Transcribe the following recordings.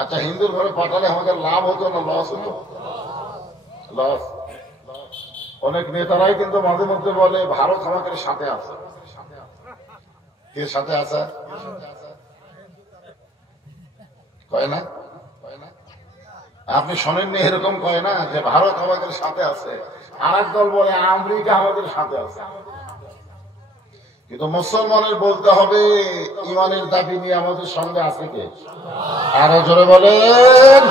আচ্ছা, হিন্দুর ঘরে পাঠালে আমাদের লাভ হতো না লস হতো? লস। অনেক নেতারাই কিন্তু মাঝে মধ্যে বলে ভারত আমাদের সাথে আছে। কে সাথে আছে? কয় না? আপনি শোনেননি এরকম কয় না যে ভারত আমাদের সাথে আছে, আর এক দল বলে আমেরিকা আমাদের সাথে আছে। কিন্তু মুসলমানের বলতে হবে ইমানের দাবি নিয়ে আমাদের সঙ্গে আছে কে? আরো জোরে বলেন।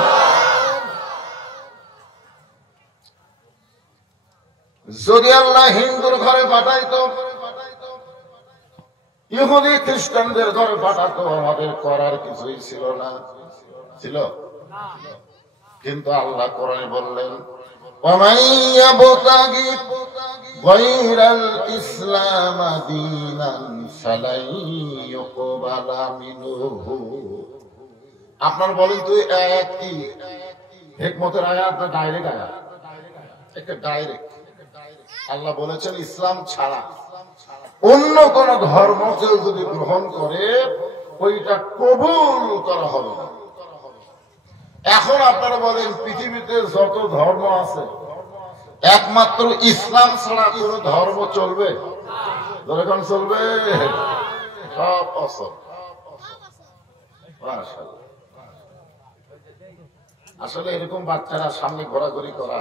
যদি আল্লাহ হিন্দুর ঘরে পাঠাইতো, ইহুদি খ্রিস্টানদের ঘরে পাঠাতো, আমাদের করার কিছুই ছিল না। ছিল? কিন্তু আল্লাহ কোরআনে বললেন وَمَن يَبْتَغِ غَيْرَ الْإِسْلَامِ دِينًا فَلَن يُقْبَلَ مِنْهُ। আপনার বলেন তো এই আয়াত কি হিকমতের আয়াত না ডাইরেক্ট আয়াত? একটা ডাইরেক্ট। আল্লাহ বলেছেন ইসলাম ছাড়া অন্য কোন ধর্মকে যদি গ্রহণ করে ওইটা কবুল করা হবে না। এখন আপনারা বলেন পৃথিবীতে যত ধর্ম আছে একমাত্র ইসলাম ছাড়া কোন ধর্ম চলবে? যখন চলবে সব অসল। আসলে এরকম বাচ্চারা সামনে ঘোরাঘুরি করা,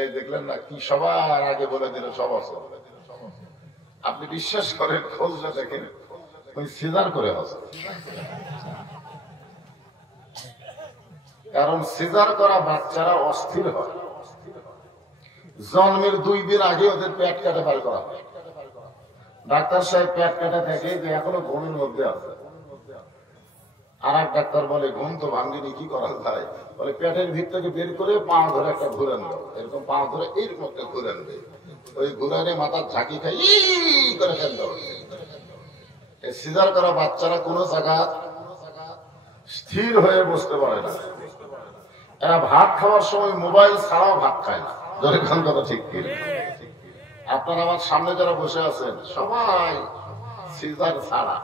এই দেখলেন না কি সবার আগে বলে দিল সব অসল। আপনি বিশ্বাস করেন, খোঁজটা দেখেন, ওই সিজার করে আছে। কারণ সিজার করা বাচ্চারা অস্থির হয়, জন্মের 2 দিন আগে ওদের পেট কাটে বার করা হয়। ডাক্তার সাহেব পেট কাটে দেখে যে এখনো ঘুমের মধ্যে আছে। আর এক ডাক্তার বলে ঘুম তো ভাঙ্গিনি, কি করা যায়? বলে পেটের ভিতর থেকে বের করে পা ধরে একটা ঘুরান দাও, এরকম পা ধরে এইরকম একটা ঘুরান দেয়, ওই ঘুরানে মাথার ঝাঁকি খাই করে ফেল দাও। সিজার করা বাচ্চারা কোনো জায়গা স্থির হয়ে বসতে পারে না। এরা ভাত খাওয়ার সময় মোবাইল ছাড়াও ভাত খায় না। দরেখান কথা ঠিক কি? আপনার আমার সামনে যারা বসে আছেন সবাই সিজার ছাড়া।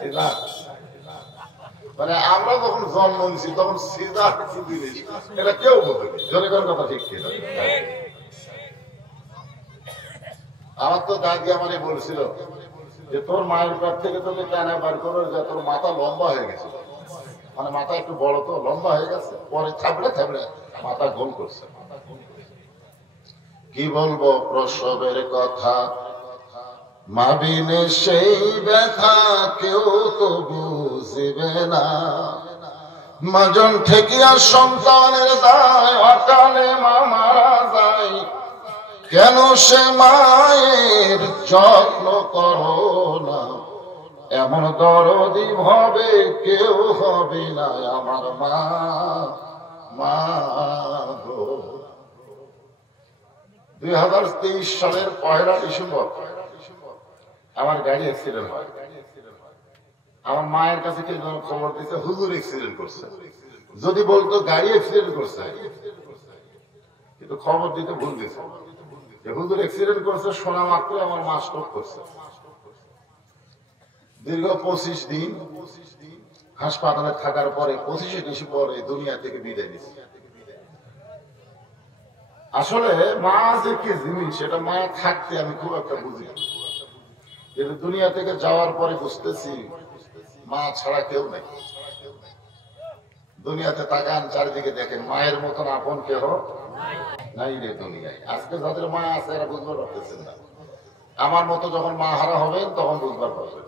সিজার মানে আমরা যখন জন্ম নিছি তখন সিজার কি জিনিস এটা কেউ বলেনি। দরেখান কথা ঠিক কি? আমার তো দাদি আমারে বলছিল যে তোর মায়ের পেট থেকে তোকে টানা বার করে যে তোর মাথা লম্বা হয়ে গেছে, মানে মাথা একটু বড় তো লম্বা হয়ে গেছে, পরে থাবড়ে থাবড়ে মাথা গোল করছে। কি বলবো প্রসবের কথা, মা বিনে সেই ব্যথা কেউ তো বুঝবে না। মাজন ঠেকিয়া সন্তানের দায় অকালে মা মারা যায়, কেন সে মায়ের যত্ন করো না? এমন দরদি ভাবে কেউ হবে না আমার মা। মা গো। 2023 সালের 1 ডিসেম্বর আমার গাড়ি অ্যাক্সিডেন্ট হয়। আমার মায়ের কাছে কেউ খবর দিতে হুজুর অ্যাক্সিডেন্ট করছে। যদি বলতো গাড়ি অ্যাক্সিডেন্ট করছে, কিন্তু খবর দিতে ভুল দিছে। হুজুর অ্যাক্সিডেন্ট করছে শোনা মাত্র আমার মা স্ট্রোক করছে। দীর্ঘ 25 দিন হাসপাতালে থাকার পরে 25 ডিসেম্বর এই দুনিয়া থেকে বিদায় নিচ্ছে। আসলে মা যে কি জিনিস সেটা মা থাকতে আমি খুব একটা বুঝি, কিন্তু দুনিয়া থেকে যাওয়ার পরে বুঝতেছি মা ছাড়া কেউ নেই। দুনিয়াতে তাকান, চারিদিকে দেখেন, মায়ের মতন আপন কেহ নাই রে দুনিয়ায়। আজকে যাদের মা আছে এরা বুঝতে পারতেছেন না। আমার মতো যখন মা হারা হবেন তখন বুঝবার পারবেন।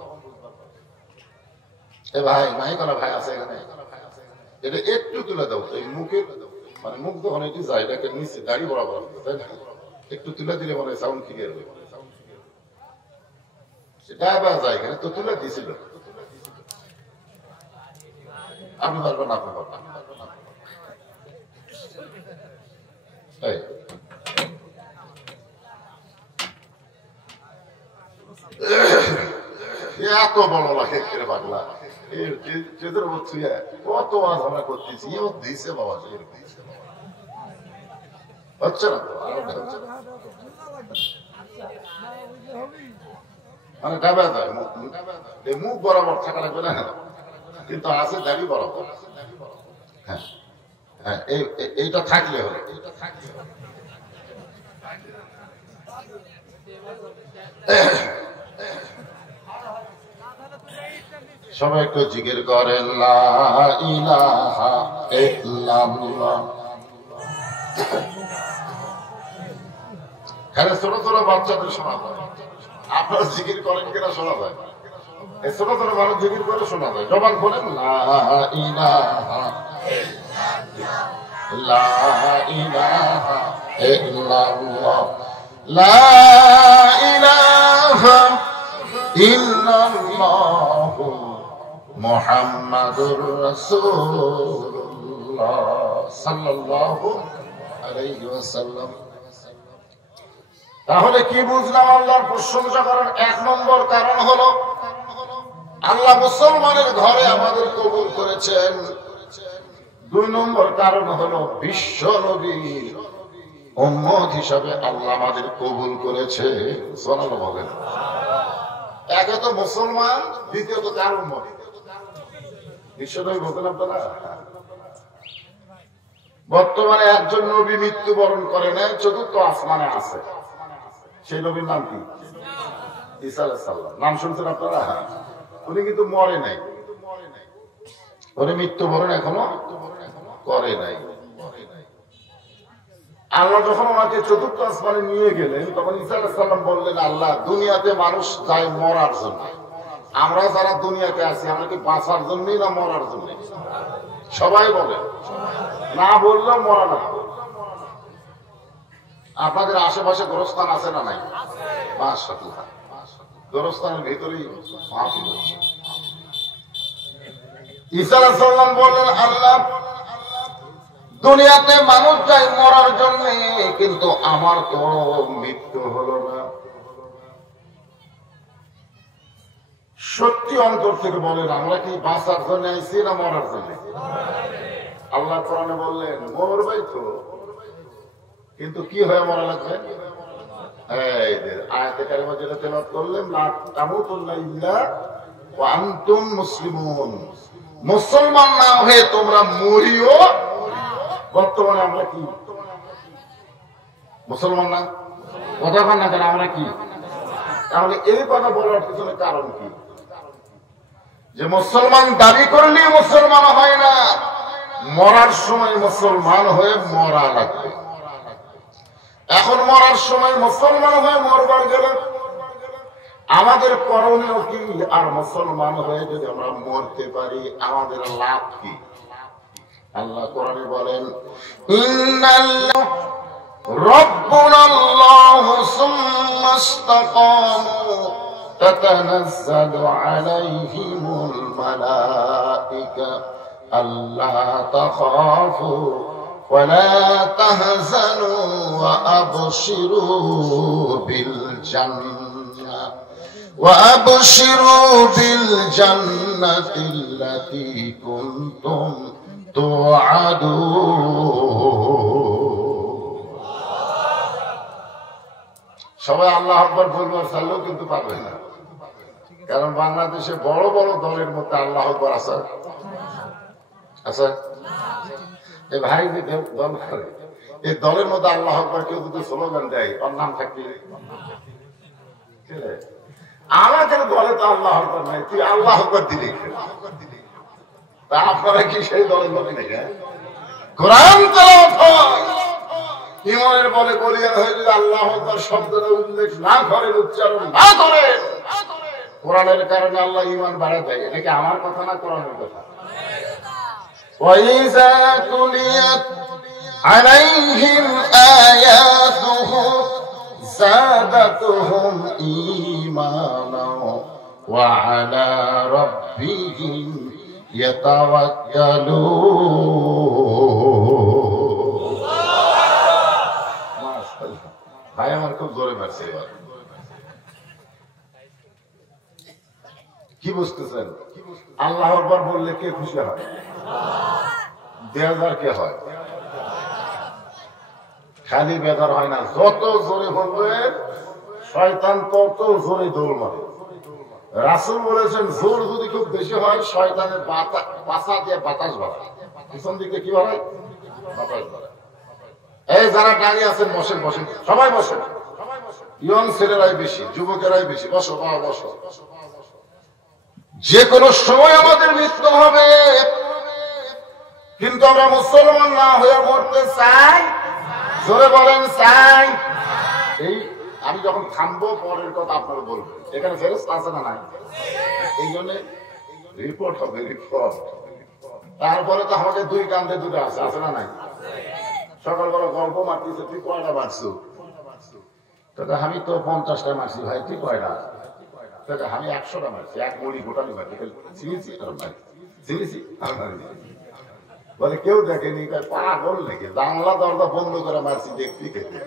এ ভাই মাই কোনো ভাই আছে এখানে? এটা একটু তুলে দাও, এই মুখের মানে মুখ যখন এটি যায় এটাকে নিচে দাড়ি বরাবর, তাই না? একটু তুলে দিলে মনে হয় সাউন্ড ক্লিয়ার হবে। সেটা আবার যায় এখানে তো তুলে দিয়েছিল। আপনি পারবেন না, আপনি পারবেন না। এত বড় লাগে পাগলা কত মাছ আমরা করতেছি, দিছে বাবা হচ্ছে না তো, মানে ডাবা যায় মুখ বরাবর থাকা লাগবে না। কিন্তু আছে দাড়ি বরাবর। হ্যাঁ হ্যাঁ, এইটা থাকলে হলো। সবাই একটু জিকির করেন লা ইলাহা ইল্লাল্লাহ। খালি ছোট ছোট বাচ্চাদের শোনা যায়, আপনারা জিকির করেন কিনা শোনা যায়। এই ছোট ছোট মানুষ জিকির করে শোনা যায়। জবান বলেন লা ইলাহা লা ইলাহা ইল্লাল্লাহ লা ইলাহা ইল্লাল্লাহ মুহাম্মাদুর রাসূলুল্লাহ সাল্লাল্লাহু আলাইহি ওয়াসাল্লাম। তাহলে কি বুঝলাম? আল্লাহর প্রশংসা করার এক নম্বর কারণ হলো আল্লাহ মুসলমানের ঘরে আমাদের কবুল করেছেন। দুই নম্বর কারণ হলো বিশ্ব নবীর উম্মত হিসাবে আল্লাহ আমাদের কবুল করেছে। সুবহানাল্লাহ বলেন। একে তো মুসলমান, দ্বিতীয়ত কার উম্মত? বিশ্ব নবী বলতেন আপনারা। বর্তমানে একজন নবী মৃত্যুবরণ করে নেয়, চতুর্থ আসমানে আছে। সেই নবীর নাম কি? ঈসা আলাইহিস সালাম। নাম শুনছেন আপনারা? উনি কিন্তু মরে নাই, উনি মৃত্যুবরণ এখনো করে নাই। আল্লাহ যখন ওনাকে চতুর্থ আসমানে নিয়ে গেলেন, তখন ঈসা আলাইহিস সালাম বললেন, আল্লাহ দুনিয়াতে মানুষ যায় মরার জন্য, আমরা যারা দুনিয়াতে আছি আমরা কি বাঁচার জন্যই না মরার জন্য? সবাই বলে, না বললেও মরা না। আপনাদের আশেপাশে গোরস্থান আছে না নাই? মাশাআল্লাহ, গোরস্থানের ভিতরেই মাহফিল হচ্ছে। ঈসা আলাইহিস সালাম বললেন, আল্লাহ দুনিয়াতে মানুষ যায় মরার জন্য, কিন্তু আমার তো মৃত্যু হলো না। সত্যি অন্তর থেকে বলেন, আমরা কি বাঁচার জন্য আইছি না মরার জন্য? আল্লাহ কোরআনে বললেন মরবাই তো, কিন্তু কি হয়ে মরা লাগবে? এই যে আয়াতে কারিমা যেটা তেলাওয়াত করলেন, লা তামুতুন্না ইল্লা ওয়া আনতুম মুসলিমুন, মুসলমান না হয়ে তোমরা মরিও। বর্তমানে আমরা কি মুসলমান না? কথা বল না কেন, আমরা কি? তাহলে এই কথা বলার পিছনে কারণ কি? যে মুসলমান দাবি করলেই মুসলমান হয় না, মরার সময় মুসলমান হয়ে মরা লাগবে। এখন মরার সময় মুসলমান হয়ে মরবার গেলে আমাদের করণীয় কি? আর মুসলমান হয়ে যদি আমরা মরতে পারি আমাদের লাভ কি? আল্লাহ কোরআনে বলেন, ইন্নাল্লাহ রাব্বুনাল্লাহু সুম্মা ইসতাকামু তাতানাজ্জালু আলাইহিমুল মালায়েকা আল্লা তাখাফু ওয়া লা তাহজানু ওয়া আবশিরু বিল জান্নাহ وأبشروا بالجنة التي كنتم توعدون। সবাই আল্লাহু আকবার বলবার চাইলেও কিন্তু পাবে না, কারণ বাংলাদেশে বড় বড় দলের মধ্যে আল্লাহু আকবার আছে। আচ্ছা, এই ভাই যে দল করে, এই দলের মধ্যে আল্লাহু আকবার কেউ যদি স্লোগান দেয়, ওর নাম থাকবে। আমাদের দলে তো আল্লাহ আকবার নাই, তুই আল্লাহ আকবার দিলি, তা আপনারা কি সেই দলের লোক নাকি? কোরআন তেলাওয়াত হয়, ইমানের বলে বলিয়ান হয়ে যদি আল্লাহ আকবার শব্দের উল্লেখ না করেন, উচ্চারণ না করেন, কোরআনের কারণে আল্লাহ ঈমান বাড়ায় দেয়। এটা কি আমার কথা না কোরআনের কথা? ওয়াইযা তুলিয়াত আলাইহিম আয়াতুহু زادتهم إيمانا وعلى ربهم يتوكلون। ভাই আমার খুব জোরে মারছে এবার। কি বুঝতেছেন? আল্লাহ আকবার বললে কে খুশি হয়? 2000 কে হয়? খালি বেদার হয় না, যত জোরে বলবে শয়তান তত জোরে দৌড় মারে। রাসূল বলেছেন জোর যদি খুব বেশি হয় শয়তানের পাছা দিয়ে বাতাস বাড়ায়, পিছন দিকে কি বাড়ায়? বাতাস বাড়ায়। এই যারা দাঁড়িয়ে আছেন বসেন, বসেন, সবাই বসেন। ইয়ং ছেলেরাই বেশি, যুবকেরাই বেশি। বসো বাবা, বসো। যে কোনো সময় আমাদের মৃত্যু হবে, কিন্তু আমরা মুসলমান না হয়ে মরতে চাই। জোরে বলেন চাই। এই আমি যখন থামবো পরের কথা আপনারা বলবেন। এখানে ফেরেশতা আছে না নাই? এই জন্য রিপোর্ট হবে, রিপোর্ট। তারপরে তো আমাকে দুই কান্দে দুটো আছে, আছে না নাই? সকালবেলা গল্প মারতেছে, তুই কয়টা মারছো? আমি তো 50টা মারছি। ভাই তুই কয়টা? আমি 100টা মারছি, এক মুড়ি গোটালি মারছি। চিনেছি চিনেছি বলে কেউ দেখেনি, পাগল নাকি? জানলা দরজা বন্ধ করে মারছি দেখতে খেতে।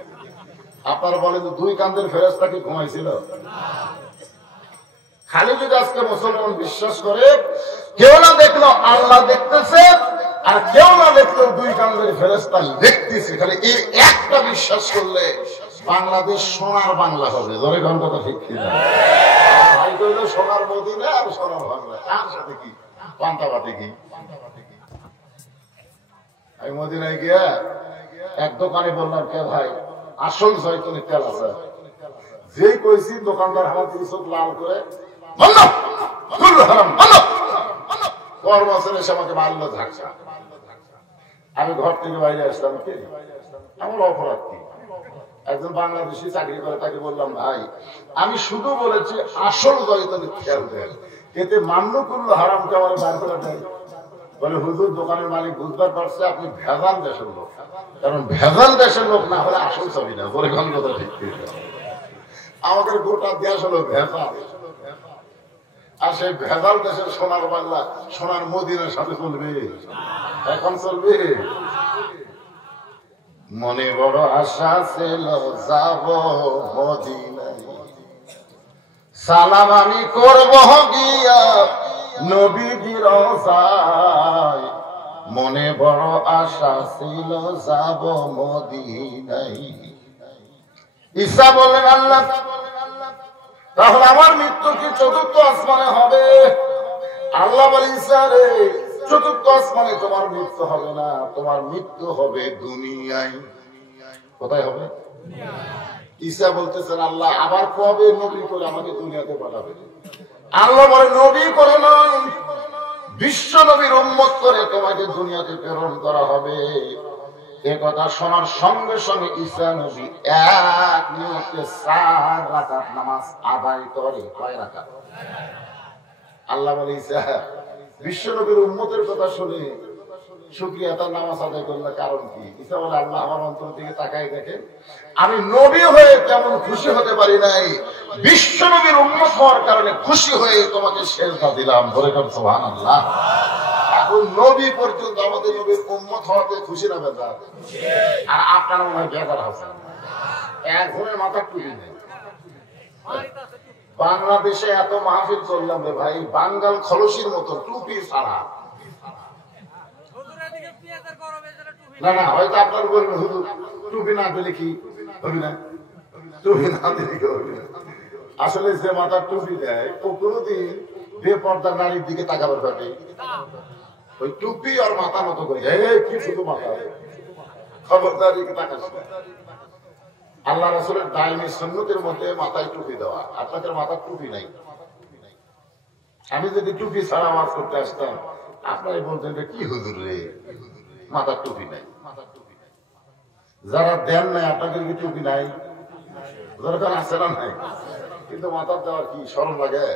আপনারা বলেন দুই কান্দের ফেরেশতা কি ঘুমাইছিল? খালি যদি আজকে মুসলমান বিশ্বাস করে কেউ না দেখলো আল্লাহ দেখতেছে, আর কেউ না দেখলো দুই কান্দের ফেরেশতা দেখতেছে, খালি এই একটা বিশ্বাস করলে বাংলাদেশ সোনার বাংলা হবে। ধরে কোন কথা ঠিক কিনা? ভাই কইল সোনার মদিনা আর সোনার বাংলা, তার সাথে কি পান্তাবাতে কি? আমি মদিনায় গিয়া এক দোকানে বললাম, কে ভাই আসল জয়তুনের তেল আছে? যেই কইছি দোকানদার আমার দিকে চোখ লাল করে কর্মচারী এসে আমাকে মারলো ঝাঁকসা। আমি ঘর থেকে বাইরে আসলাম, কে আমার অপরাধ কি? একজন বাংলাদেশি চাকরি করে, তাকে বললাম ভাই আমি শুধু বলেছি আসল জয়তুনের তেল দেন, এতে মামলুকুল হারামকে আমার বার করে দেয়। বলে হুজুর দোকানের মালিক বুঝতে পারছে আপনি ভেজাল দেশের লোক, কারণ ভেজাল দেশের লোক না হলে আসল ছবি না। বলে কোন কথা ঠিক? আমাকে গোটা দেশ হলো ভেজাল, আর সেই ভেজাল দেশের সোনার বাংলা সোনার মদিনার সাথে চলবে, এখন চলবে। মনে বড় আশা ছিল যাব মদিনায়, সালাম আমি করব গিয়া নবীজির রওজায়। মনে বড় আশা ছিল যাব মদিনায়। ঈসা বললেন আল্লাহ তাহলে আমার মৃত্যু কি চতুর্থ আসমানে হবে? আল্লাহ বলে ঈসা রে, চতুর্থ আসমানে তোমার মৃত্যু হবে না, তোমার মৃত্যু হবে দুনিয়ায়। কোথায় হবে? ঈসা বলতেছেন আল্লাহ আবার কবে নবী করে আমাকে দুনিয়াতে পাঠাবে? আল্লাহ বলে নবী করে নয়, বিশ্ব নবীর উম্মত করে তোমাকে দুনিয়াতে প্রেরণ করা হবে। এ কথা শোনার সঙ্গে সঙ্গে ঈসা নবী এক মিনিটে 4 রাকাত নামাজ আদায় করে। কয় রাকাত? আল্লাহ বলে ঈসা বিশ্ব নবীর উম্মতের কথা শুনে শুকরিয়া তার নামাজ আদায় করলে কারণ কি? ঈসা বলে আল্লাহ আমার অন্তর থেকে তাকাই দেখেন, আমি নবী হয়ে কেমন খুশি হতে পারি নাই, বিশ্ব নবীর উম্মত হওয়ার কারণে খুশি হয়ে তোমাকে সেজদা দিলাম। বলে সুবহানাল্লাহ। এখন নবী পর্যন্ত আমাদের নবীর উম্মত হওয়াতে খুশি না বেজার? আর আপনারা মনে হয় বেজার হচ্ছেন, এক ঘরের মাথা টুপি নেই। বাংলাদেশে এত মাহফিল করলাম রে ভাই, বাঙ্গাল খলসির মতো টুপি ছাড়া। না না হয়তো আপনার বলবেন হুজুর টুপি না দিলে কি হবি না, টুপি না দিলে কি হবি না। আসলে যে মাথা টুপি দেয় ও কোনোদিন বেপর্দা নারীর দিকে তাকাবার পাবে? ওই টুপি আর মাথা মতো করে কি শুধু মাথা, খবরদারি তাকাস না। আল্লাহ রাসূলের দাইমি সুন্নতের মধ্যে মাথায় টুপি দেওয়া, আপনাদের মাথার টুপি নাই। আমি যদি টুপি ছাড়া ওয়াজ করতে আসতাম আপনারা বলতেন কি হুজুর রে মাথার টুপি নাই। যারা দেন নাই আপনাদের কি টুপি নাই? দরকার আছে না নাই? কিন্তু মাথার দেওয়ার কি শরম লাগে?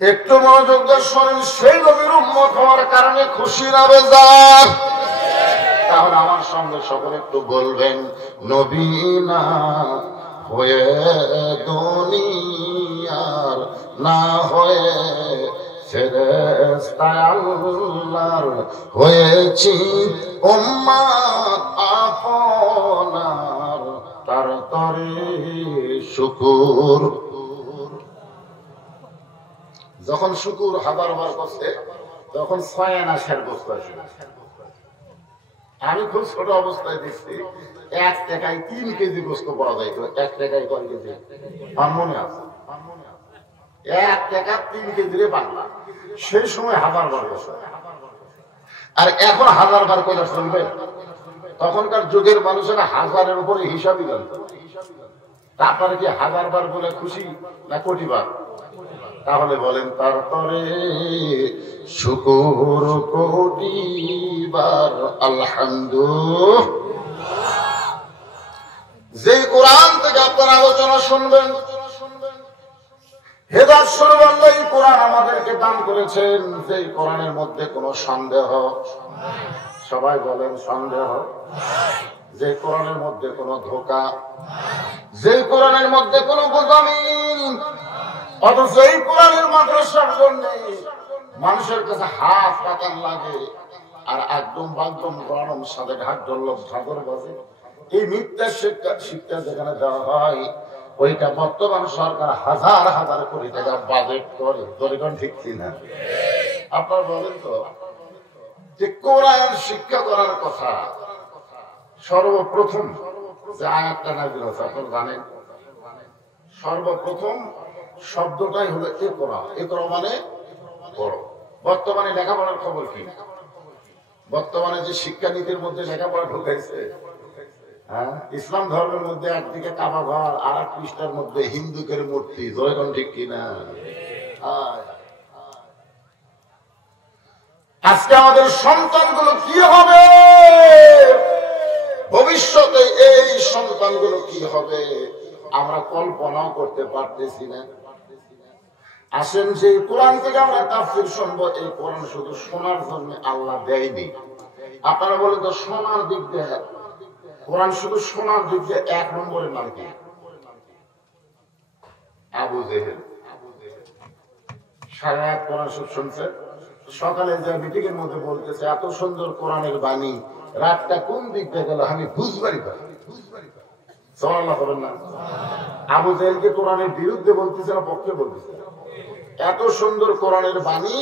একটু মনোযোগ দিয়ে শোনেন, সেই নবীর উম্মত হওয়ার কারণে খুশি না বেজার? তাহলে আমার সঙ্গে সকলে একটু বলবেন, নবী না হয়ে দুনিয়ার না হয়ে ফেরেশতা আল্লাহর হয়েছি উম্মত আপনার, তার তরে শুকুর। যখন শুকুর হাবার করছে তখন 6 আনা শের গোস্ত আছে। আমি খুব ছোট অবস্থায় দেখছি 1 টাকায় 3 কেজি গোস্ত পাওয়া যায়। 1 টাকায় কয় কেজি আমার মনে আছে। এক টাকা 3 কেজিরে বাংলা, সেই সময় 1000 বার বসে, আর এখন 1000 বার করে শুনবে। তখনকার যুগের মানুষেরা 1000-এর উপরে হিসাবই জানত। তারপরে কি 1000 বার বলে খুশি না কোটি বার? তাহলে বলেন তারপরে শুকর কোটি বার আলহামদুলিল্লাহ। যে কোরআন থেকে আপনারা আলোচনা শুনবেন, হেদায়েত শুরু আল্লাহ এই কোরআন আমাদেরকে দান করেছেন, যে কোরআনের মধ্যে কোনো সন্দেহ, সবাই বলেন সন্দেহ, যে কোরআনের মধ্যে কোনো ধোঁকা, যে কোরআনের মধ্যে কোনো গোজামি, অথচ এই কোরআনের মাদ্রাসার জন্য মানুষের কাছে হাত পাতান লাগে, আর একদম বাগদম গরম সাথে ঢাক ঢোলক ঢাকর বাজে। এই মিথ্যা শিক্ষা যেখানে দেওয়া হয়, ওইটা বর্তমান সরকার হাজার হাজার কোটি টাকা বাজেট করে। দরিদ্র ঠিক কিনা? আপনার বলেন তো, যে কোরআন শিক্ষা করার কথা সর্বপ্রথম যে আয়াতটা নাযিল হয়েছে আপনারা জানেন, সর্বপ্রথম শব্দটাই হলো ইকরা। ইকরা মানে পড়ো। বর্তমানে লেখাপড়ার খবর কি? বর্তমানে যে শিক্ষানীতির মধ্যে লেখাপড়া ঢুকাইছে, ইসলাম ধর্মের মধ্যে একদিকে কাবা ঘর, আর এক পৃষ্ঠার মধ্যে হিন্দুকের মূর্তি। জয়গণ ঠিক কিনা? আজকে আমাদের সন্তানগুলো কি হবে, ভবিষ্যতে এই সন্তানগুলো কি হবে, আমরা কল্পনাও করতে পারতেছি না। আসেন যে কোরআন থেকে আমরা তাফসীর শুনবো, এই কোরআন শুধু শোনার জন্য আল্লাহ দেয়নি। আপনারা বলেন তো, শোনার দিক দিয়ে কোরআন শুধু শোনার দিক দিয়ে 1 নম্বরের নাম কি? আবু জেহেল। সারা রাত কোরআন শুনছে, সকালে যে মিটিং এর মধ্যে বলতেছে এত সুন্দর কোরআনের বাণী, রাতটা কোন দিক দিয়ে গেল আমি বুঝবারই পারি। সুবহানাল্লাহ বলেন না? আবু জেহেলকে কোরআনের বিরুদ্ধে বলতেছে না পক্ষে বলতেছে? এত সুন্দর কোরআনের বাণী,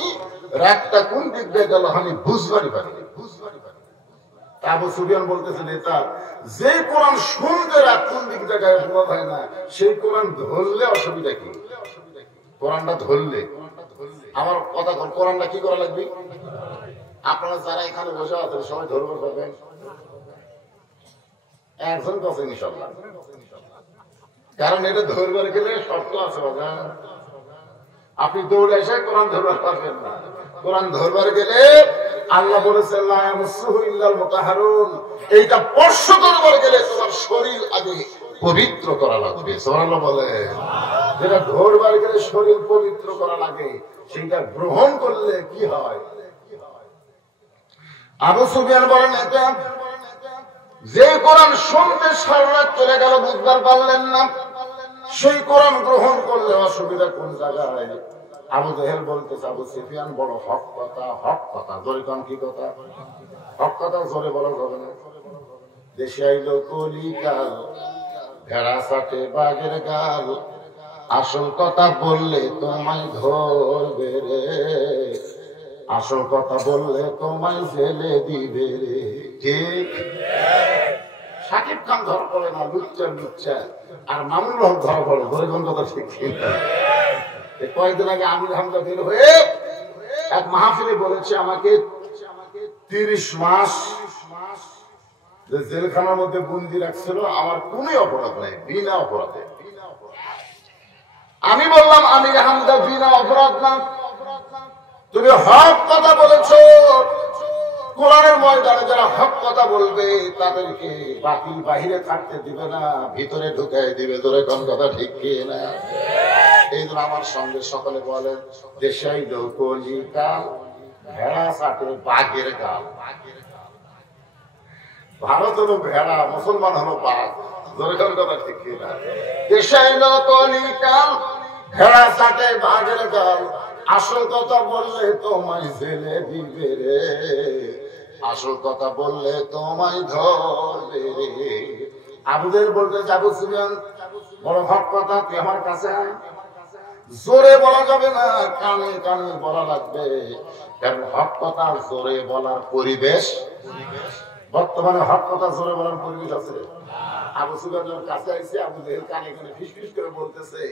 রাতটা কোন দিক দিয়ে গেল আমি বুঝবারই পারি। আবু সুফিয়ান বলতেছে, নেতা যে কোরআন শুনতে রাত কোন দিক জায়গায় ঘুমা হয় না, সেই কোরআন ধরলে অসুবিধা কি? কোরআনটা ধরলে আমার কথা, কোরআনটা কি করা লাগবে? আপনারা যারা এখানে বসে আছেন সবাই ধরবে পারবেন? একজন কাছে ইনশাআল্লাহ। কারণ এটা ধরবার গেলে শর্ত আছে বাবা, আপনি দৌড়ে এসে কোরআন ধরবার পারবেন না। কোরআন ধরবার গেলে আল্লাহ বলেছেন লা ইয়ামসুহু ইল্লাল মুতাহহারুন, এইটা স্পর্শ করবার গেলে তোমার শরীর আগে পবিত্র করা লাগবে। সুবহানাল্লাহ বলে। যেটা ধরবার গেলে শরীর পবিত্র করা লাগে, সেটা গ্রহণ করলে কি হয়? আবু সুফিয়ান বলেন, এটা যে কোরআন শুনতে সারা রাত চলে গেল বুঝবার পারলেন না, সেই কোরআন গ্রহণ করলে অসুবিধা কোন জায়গায়? আবু জেহেল বলতেছে, আবু সুফিয়ান বড় হক কথা, হক কথা। জোরে কোন কি কথা? হক কথা জোরে বলা যাবে না। দেশে আইলো কলিকাল, ভেড়া সাথে বাঘের গাল, আসল কথা বললে তোমায় ধরবে রে, আসল কথা বললে তোমায় ফেলে দিবে রে। ঠিক? সাকিব খান ধরা পড়ে না, লুচ্চা, আর মামুনুল হক ধরা পড়ে। ধরে কোন কথা ঠিক? কয়েকদিন আগে আমির হামজা ফেল হয়ে এক মাহফিলে বলেছে আমাকে 30 মাস জেলখানার মধ্যে বন্দি রাখছিল, আমার কোন অপরাধ নাই, বিনা অপরাধে। আমি বললাম আমির হামজা বিনা অপরাধ না, তুমি হক কথা বলেছো। কোরআনের ময়দানে যারা হক কথা বলবে তাদেরকে বাকি বাহিরে থাকতে দিবে না, ভিতরে ঢুকাই দিবে। তোরে কোন কথা ঠিক কি না? এই জন্য আমার সঙ্গে সকলে বলেন, দেশাই কলিকাল, ভেড়া সাথে বাঘের গাল। ভারত হলো ভেড়া, মুসলমান হলো বাঘ। তোরে কোন কথা ঠিক কি না? দেশাই কলিকাল, ভেড়া সাথে বাঘের গাল, আসল কথা বললে তোমায় ফেলে দিবে রে, আসল কথা বললে তোমায় ধরবে রে। আবুদের বলতে আবু সুফিয়ান বড় হক কথা, তুই আমার কাছে আয়। জোরে বলা যাবে না, কানে কানে বলা লাগবে। কারণ হক কথা জোরে বলার পরিবেশ, বর্তমানে হক কথা জোরে বলার পরিবেশ আছে। আবু সুফিয়ান যখন কাছে আইছে, আবু জেহেল কানে কানে ফিসফিস করে বলতেছে,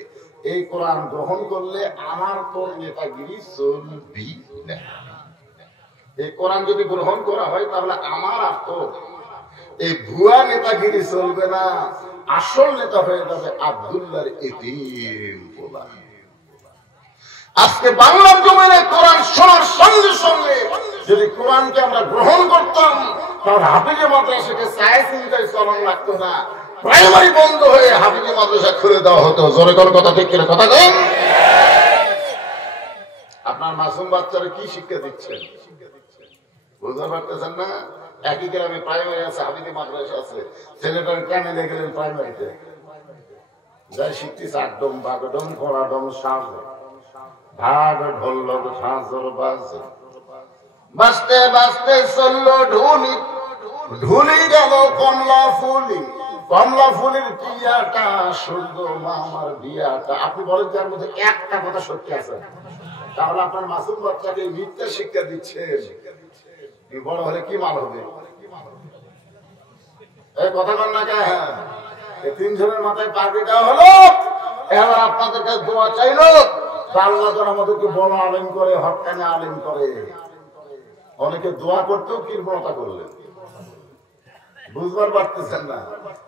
এই কোরআন গ্রহণ করলে আমার তোর নেতাগিরি চলবি না। এই কোরআন যদি গ্রহণ করা হয় তাহলে আমার আর তোর এই ভুয়া নেতাগিরি চলবে না, আসল নেতা হয়ে যাবে আব্দুল্লাহর এতিম পোলা। আজকে বাংলার জমিনে কোরআন শোনার সঙ্গে সঙ্গে যদি কোরআনকে আমরা গ্রহণ করতাম তাহলে হাফিজে মাদ্রাসাকে চায় চিন্তায় চলন লাগতো না, প্রাইমারি বন্ধ হয়ে হাফিজে মাদ্রাসা খুলে দেওয়া হতো। জোরে কোন কথা ঠিক কিনা কথা বলেন। আপনার মাসুম বাচ্চারা কি শিক্ষা দিচ্ছেন বুঝতে পারতেছেন না? একই গ্রামে প্রাইমারি আছে, হাফিজে মাদ্রাসা আছে, ছেলেটার কেনে দেখলেন প্রাইমারিতে যাই শিখতেছে একদম বাগডম কড়াডম সাজ ভাগ ঢোলক ঝাঁঝর বাজে বাজতে বাজতে চললো ঢুলি, ঢুলি গেল কমলা ফুলি, কমলা ফুলের টিয়াটা সূর্য মামার বিয়াটা। আপনি বলেন যার মধ্যে একটা কথা সত্যি আছে, তাহলে আপনার মাসুম বাচ্চাকে মিথ্যা শিক্ষা দিচ্ছে, বড় হলে কি মাল হবে? এই কথা বল না কে? এই তিনজনের মাথায় পাগড়ি দেওয়া হলো, এবার আপনাদের কাছে দোয়া চাইলো, আল্লাহ যেন আমাদেরকে বড় আলেম করে, হক্কানি আলেম করে। অনেকে দোয়া করতেও কৃপণতা করলেন, বুঝবার পারতেছেন না।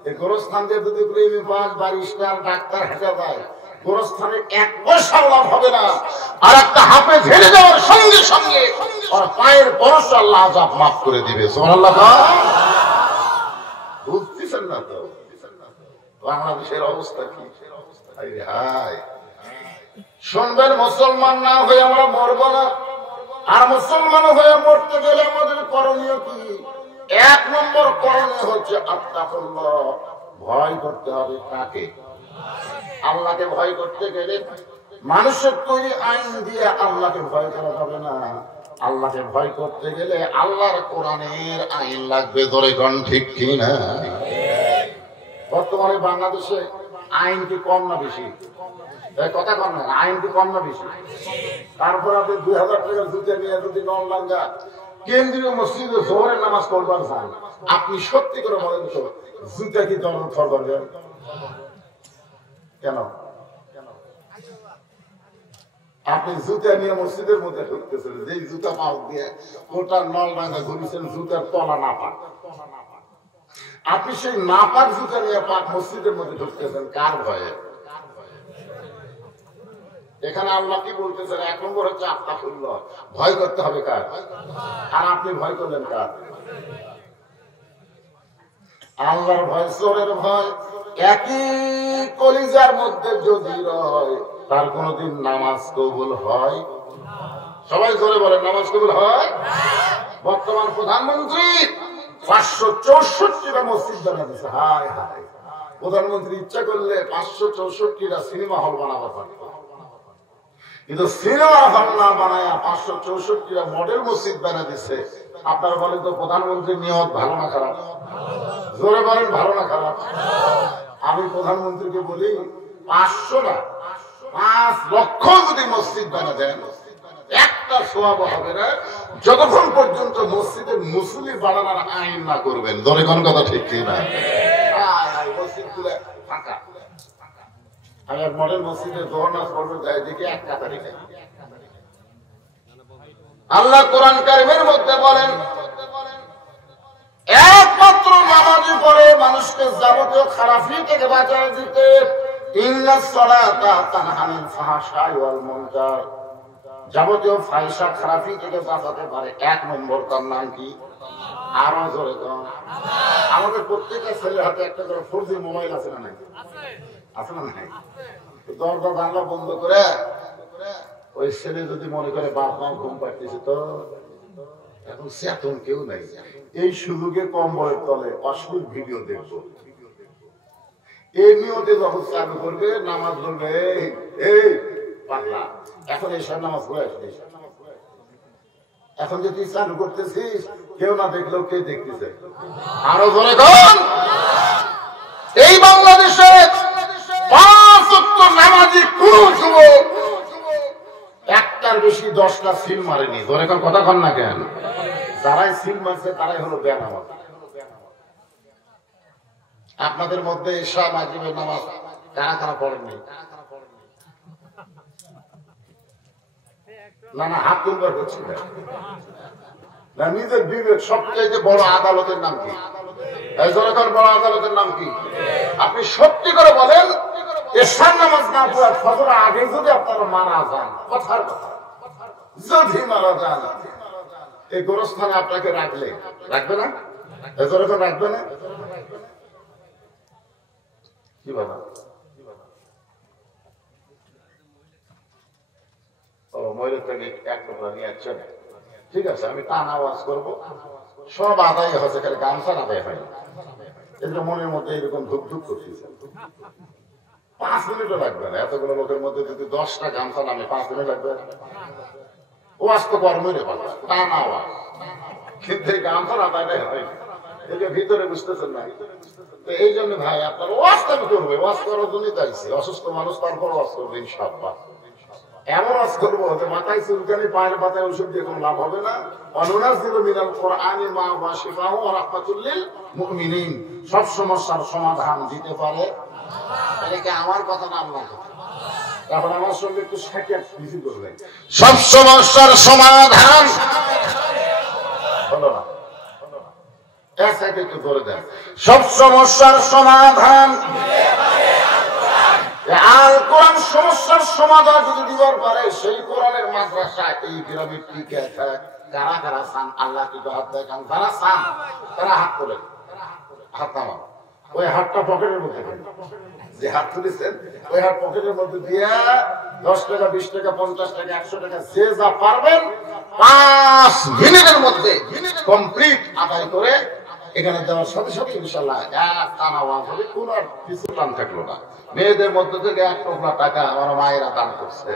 এই গোরস্থান দিয়ে যদি প্রেমী পাস বারিস্টার ডাক্তার হেঁটে যায়, গোরস্থানে এক পয়সা লাভ হবে না। আর একটা হাফে ঝেড়ে যাওয়ার সঙ্গে সঙ্গে ওর পায়ের পরশ আল্লাহ আযাব মাফ করে দিবে। সুবহানাল্লাহ। বুঝতেছেন না তো বাংলাদেশের অবস্থা কি? হায় শুনবেন, মুসলমান না হয়ে আমরা মরবো না, আর মুসলমান হয়ে মরতে গেলে আমাদের করণীয় কি? এক নম্বর করণীয় হচ্ছে আত্তাকুল্লাহ, ভয় করতে হবে। কাকে? আল্লাহকে ভয় করতে গেলে মানুষের তৈরি আইন দিয়ে আল্লাহকে ভয় করা যাবে না। আল্লাহকে ভয় করতে গেলে আল্লাহর কোরআনের আইন লাগবে। ধরে কোন ঠিক কি না? বর্তমানে বাংলাদেশে আইন কি কম না বেশি? কথা কম না, আইন কি কম না বেশি? তারপর আপনি 2000 টাকার জুতা নিয়ে যদি নলডাঙ্গা কেন্দ্রীয় মসজিদে জোহরের নামাজ পড়বার চান, আপনি সত্যি করে বলেন তো জুতা কি দল করবেন? কেন? আপনি জুতা নিয়ে মসজিদের মধ্যে ঢুকতেছেন, যেই জুতা পাও দিয়ে ওটা নলডাঙ্গা ঘুরিয়েছেন, জুতার তলা না পাক। আপনি সেই নাপাক জুতা নিয়ে পাক মসজিদের মধ্যে ঢুকতেছেন কার ভয়ে? এখানে আল্লাহ কি বলতেছেন? এক নম্বর হচ্ছে আত্তাকুল্লাহ, ভয় করতে হবে কার? আর আপনি ভয় করলেন কার? আল্লাহর ভয়, চোরের ভয় একই কলিজার মধ্যে যদি রয়, তার কোনদিন নামাজ কবুল হয়? সবাই জোরে বলেন, নামাজ কবুল হয়? বর্তমান প্রধানমন্ত্রী 564টা মসজিদ বানিয়ে দিচ্ছে। হায় হায়, প্রধানমন্ত্রী ইচ্ছা করলে 564টা সিনেমা হল বানাবো পারত, কিন্তু সিনেমা হল না বানায় 564টা মডেল মসজিদ বানিয়ে দিচ্ছে। আপনারা বলেন তো প্রধানমন্ত্রীর নিয়ত ভালো না খারাপ? জোরে বলেন, ভালো না খারাপ? আমি প্রধানমন্ত্রীকে বলি 500 না 5 লক্ষ যদি মসজিদ বানা দেন, একটা সওয়াব হবে না যতক্ষণ পর্যন্ত মসজিদের মুসল্লি বাড়ানোর আইন না করবেন। জোরে কোন কথা ঠিক কি না? মসজিদগুলো ফাঁকা, আমি এক মডেল মসজিদের দোহনাস পড়বে যাই দেখি এক কাতারে। আল্লাহ কোরআন কারীমের মধ্যে বলেন, একমাত্র নামাজি পড়ে মানুষকে যাবতীয় খারাপি থেকে বাঁচায় দিতে। ইন্নাস সালাতা তানহা আনিল ফাহশাই ওয়াল মুনকার, যাবতীয় ফাহিশা খারাপি থেকে বাঁচাতে পারে। এক নম্বর তার নাম কি? আরো জোরে কম। আমাদের প্রত্যেকটা ছেলের হাতে একটা করে 4G মোবাইল আছে না নাই? আছে না নাই? দরজা জানলা বন্ধ করে ওই ছেলে যদি মনে করে বাপ মা ঘুম পাড়তেছে, তো এখন চেতন কেউ নাই, এই সুযোগে কম্বলের তলে অশ্লীল ভিডিও দেখবো, এই নিয়তে যখন চালু করবে নামাজ বলবে এই পাগলা এখন এসব নামাজ পড়ে আসবে। এখন যে তুই চালু করতেছিস কেউ না দেখলেও কে দেখতেছে? আরো জোরে কর। এই বাংলাদেশে 5 ওয়াক্ত নামাজি কোন যুবক একটার বেশি 10টা সিল মারেনি। জোরে কর, কথা কন না কেন? যারাই সিল মারছে তারাই হলো বেনামাজ। আপনাদের মধ্যে এশা মাগরিবের নামাজ কারা কারা পড়েননি? না না, হাত তুলবার হচ্ছে না, নিজের বিবেক। সবচেয়ে বড় আদালতের নাম কি? বড় আদালতের নাম কি? আপনি সত্যি করে বলেন, এশার নামাজ না পড়া ফজর আগে যদি আপনারা মারা যান, কথার কথা যদি মারা যান, এই গোরস্থানে আপনাকে রাখলে রাখবে না? এজরকম রাখবে না? কি বাবা? ও ময়ূরের থেকে এক টুকরা নিয়ে আসছেন, ঠিক আছে, আমি টান আওয়াজ করবো, সব আদায় হচ্ছে, খালি গামছা আদায় হয় না। এটা মনের মধ্যে এরকম ধুক ধুক করতেছে। 5 মিনিটও লাগবে না, এতগুলো লোকের মধ্যে যদি 10টা গামছা নামে 5 মিনিট লাগবে। ওয়াজ তো কর্মই রে পাল্লা, টান আওয়াজ, কিন্তু এই গামছা আদায় হয় না। এটা ভিতরে বুঝতেছেন না। এই জন্য ভাই আপনার ওয়াজ আমি করবো, ওয়াজ করার জন্যই চাইছি। অসুস্থ মানুষ, তারপর ওয়াজ করবো ইনশাআল্লাহ। এমন ওয়াজ করবো যে মাথায় চুলকানি, পায়ের পাতায় ওষুধ দিয়ে কোনো লাভ হবে না। অনুনাজ্জিলু মিনাল কুরআনি মা হুয়া শিফাউ ওয়া রাহমাতুল লিল মুমিনিন। সব সমস্যার সমাধান দিতে পারে। এটা কি আমার কথা না আপনার কথা? তারপর আমার সঙ্গে একটু সাকিয়াত কিছু করবেন। সব সমস্যার সমাধান হলো না, একটু করে দেন। সব সমস্যার সমাধান আল কোরআন। সমস্যার সমাধান যদি দিবার পারে, সেই কোরআনের মাদ্রাসা এই গ্রামে টিকে থাকে। কারা কারা চান আল্লাহ কি হাত দেখান? যারা চান তারা হাত তোলেন, হাত নামান। ওই হাতটা পকেটের মধ্যে, যে হাত তুলেছেন ওই হাত পকেটের মধ্যে দিয়ে 10 টাকা, 20 টাকা, 50 টাকা, 100 টাকা, যে যা পারবেন 5 মিনিটের মধ্যে কমপ্লিট আদায় করে এখানে দেওয়ার সাথে সাথে ইনশাআল্লাহ এক টানা ওয়াজ হবে, কোন আর কিছু টান থাকলো না। মেয়েদের মধ্যে থেকে 1 টুকরা টাকা আমার মায়েরা দান করছে।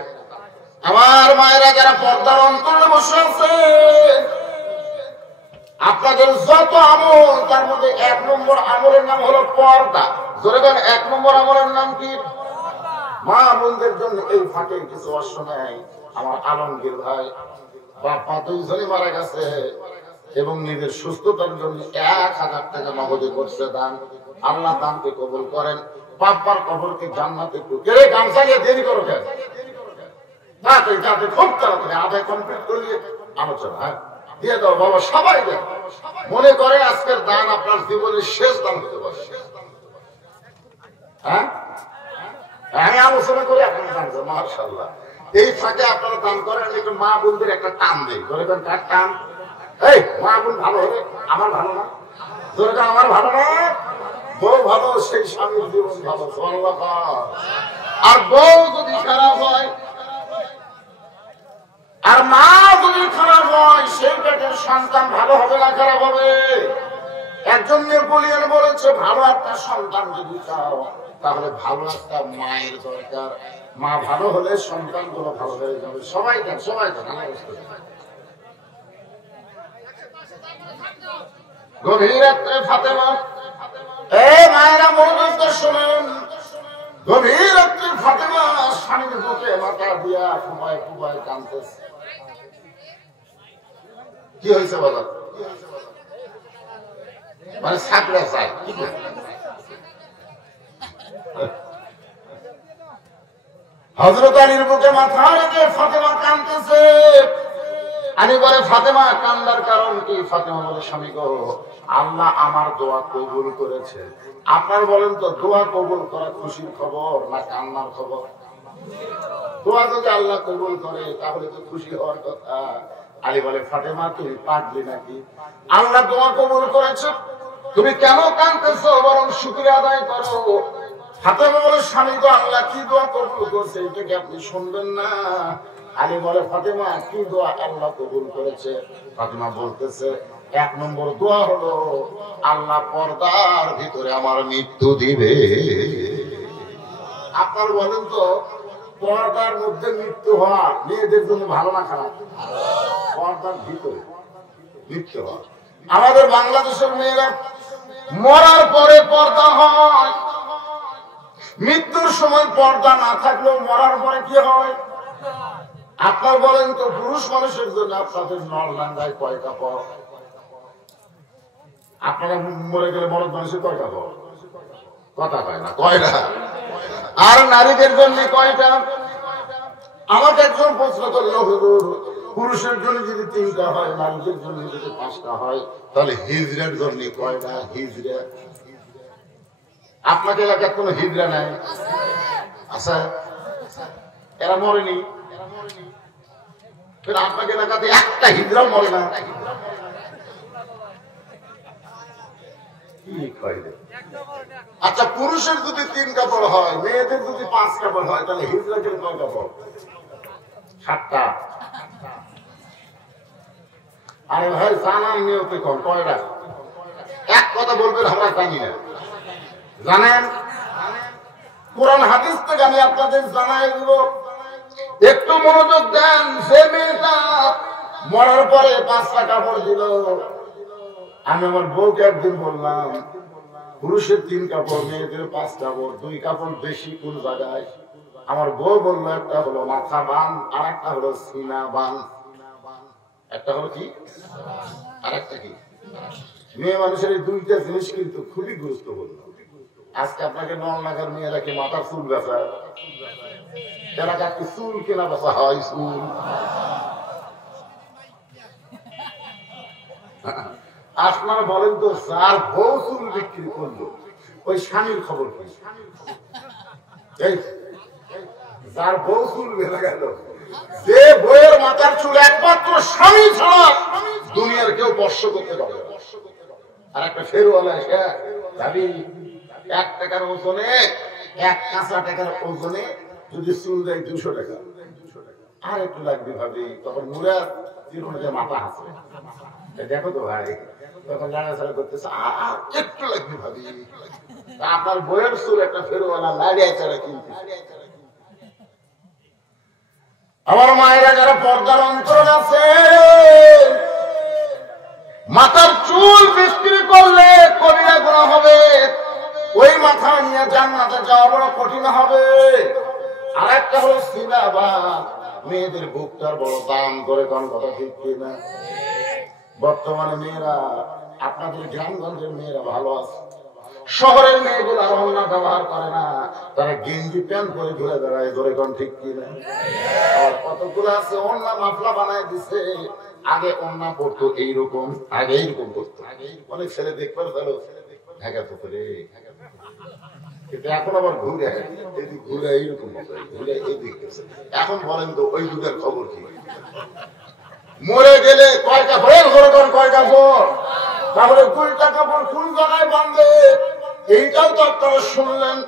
আমার মায়েরা যারা পর্দার অন্তরে বসে আছে, আপনাদের যত আমল, তার মধ্যে 1 নম্বর আমলের নাম হলো পর্দা। জোরে বলেন, 1 নম্বর আমলের নাম কি? মা বোনদের জন্য এই ফাঁকে কিছু অশ্ব নেয়। আমার আলমগীর ভাই বাপা 2 জনই মারা গেছে এবং নিজের সুস্থতার জন্য 1000 টাকা নগদে করছে দান। আল্লাহ দানকে কবুল করেন। বাপ্পার কবরকে জান্নাতে ঢুকে গামছা নিয়ে দেরি করো কেন? তাতে খুব তাড়াতাড়ি আদায় কমপ্লিট করলে আলোচনা। হ্যাঁ, দিয়ে দাও বাবা, সবাই দেন। মনে করে আজকের দান আপনার জীবনের শেষ দান হতে পারে। হ্যাঁ, আমি আলোচনা করি, আপনার দান করেন। মাশাআল্লাহ, এই ফাঁকে আপনারা দান করেন। একটু মা বোনদের একটা টান দেয়। ধরে কার টান? এই মা বোন ভালো হলে আমার ভালো না, ধরে আমার ভালো না, বউ ভালো, সেই স্বামীর জীবন ভালো। আর বউ যদি খারাপ হয়, আর মা যদি খারাপ হয়, সেই পেটের সন্তান ভালো হবে না খারাপ হবে? একজন নেপোলিয়ন বলেছে, ভালো একটা সন্তান যদি চাও তাহলে ভালো একটা মায়ের দরকার। মা ভালো হলে সন্তান গুলো ভালো হয়ে যাবে। সবাই দেন, সবাই দেন। গভীর রাত্রে ফাতেমা, মায়েরা মনোযোগ শোনেন, গভীর রাত্রে ফাতেমা স্বামীর বুকে মাথা দিয়া ফুপায় ফুপায় কাঁদতেছে। কি হয়েছে বলো? মানে ছাকড়া চাই। হযরত আলীর বুকে মাথা রেখে ফাতেমা কাঁদতেছে। আলী বলে, ফাতেমা কান্দার কারণ কি? ফাতেমা বলে, স্বামী গো, আল্লাহ আমার দোয়া কবুল করেছে। আপনার বলেন তো, দোয়া কবুল করা খুশির খবর না কান্নার খবর? দোয়া যদি আল্লাহ কবুল করে তাহলে তো খুশি হওয়ার কথা। আলী বলে, ফাতেমা তুমি পাগলি নাকি? আল্লাহ দোয়া কবুল করেছে, তুমি কেন কাঁদতেছো? বরং শুকরিয়া আদায় করো। ফাতেমা বলে, স্বামী গো, আল্লাহ কি দোয়া কবুল করছে এটা কি আপনি শুনবেন না? আলী বলে, ফাতেমা কি দোয়া আল্লাহ কবুল করেছে? ফাতেমা বলতেছে, 1 নম্বর দোয়া হলো আল্লাহ পর্দার ভিতরে আমার মৃত্যু দিবে। আপনার বলেন তো, পর্দার মধ্যে মৃত্যু হওয়া মেয়েদের জন্য ভালো না খারাপ? পর্দার ভিতরে মৃত্যু হওয়া। আমাদের বাংলাদেশের মেয়েরা মরার পরে পর্দা হয়, মৃত্যুর সময় পর্দা না থাকলেও মরার পরে কি হয়? আপনার বলেন তো, পুরুষ মানুষের জন্য আপনাদের নলডাঙ্গায় কয়টা পর? আপনারা মরে গেলে মরদ মানুষের কয়টা পর? কথা কয় না, কয়টা? আর নারীদের জন্য কয়টা? আমাকে একজন প্রশ্ন করলো, হুজুর পুরুষের জন্য যদি 3টা হয়, নারীদের জন্য যদি 5টা হয়, তাহলে হিজড়ার জন্য কয়টা হিজড়া? আপনাকে এলাকায় কোনো হিজড়া নাই? আচ্ছা, এরা মরেনি? আপনাকে এলাকাতে একটা হিজড়াও মরে না? আচ্ছা, পুরুষের যদি 3 কাপড় হয়, মেয়েদের যদি 5 কাপড় হয়, তাহলে হিজড়াদের কয় কাপড়? 7টা। আরে ভাই জানার নিয়তে কম কয়টা? এক কথা বলবেন আমরা জানি না। জানেন? কোরআন হাদিস থেকে আমি আপনাদের জানাই দিব, একটু মনোযোগ দেন। সে মেয়েটা মরার পরে 5টা কাপড় দিল। আমি আমার বউকে একদিন বললাম, পুরুষের 3 কাপড়, মেয়েদের 5 কাপড়, 2 কাপড় বেশি কোন জায়গায়? আমার বউ বললো, একটা হলো মাথা বান, আর একটা হলো সিনা বান। একটা হলো কি, আর একটা কি? মেয়ে মানুষের এই 2টা জিনিস কিন্তু খুবই গুরুত্বপূর্ণ। আজকে আপনাকে নলনাগার মেয়েরা কি মাথার চুল বেচা? এলাকার কি চুল কেনা বেচা হয়? চুল আপনারা বলেন তো, যার বউ চুল বিক্রি করলো ওই স্বামীর খবর কি? যার বউ চুল বেঁধে গেল, যে বইয়ের মাথার চুল একমাত্র স্বামী ছাড়া দুনিয়ার কেউ স্পর্শ করতে পারবে না। আর একটা ফেরওয়ালা এসে ভাবি 1 টাকার ওজনে, 1 কাঁচা টাকার ওজনে যদি চুল দেয় 200 টাকা, আর একটু লাগবে ভাবি। তখন মুরার জীবনে মাথা হাসে, দেখো তো ভাই, তখন লাড়াছাড়া করতেছে, আর একটু লাগবে ভাবি। আপনার বইয়ের চুল একটা ফেরওয়ালা লাড়িয়া ছাড়া কিনতে। আমার মায়েরা যারা পর্দার অন্তর আছে, মাথার চুল বিক্রি করলে কবিরা গুনাহ হবে। ওই মাথা নিয়ে জান্নাতে যাওয়া বড় কঠিন হবে। আর একটা হলো সিনাবা, মেয়েদের বুকটার বড় দাম করে, কোন কথা ঠিক কিনা? বর্তমানে মেয়েরা, আপনাদের গ্রামগঞ্জের মেয়েরা ভালো আছে, শহরের মেয়েগুলো আর ওড়না ব্যবহার করে না, তারা গেঞ্জি প্যান্ট পরে ঘুরে বেড়ায়, ধরে কোন ঠিক কিনা? আর কতগুলো আছে ওড়না মাফলা বানায় দিছে। আগে ওড়না পড়তো এইরকম, আগে এইরকম করতো। অনেক ছেলে দেখবার ভালো ঢাকা পুকুরে, কিন্তু এখন আবার ঘুরে এদিক, ঘুরে এইরকম ঘুরে এইদিক। এখন বলেন তো ওই যুগের খবর কি? মরে গেলে কয় কাপড় ঘরে কোন কয় কাপড়? তারপরে 2টা কাপড় কোন জায়গায় বাঁধবে? এইটাও তো আপনারা শুনলেন।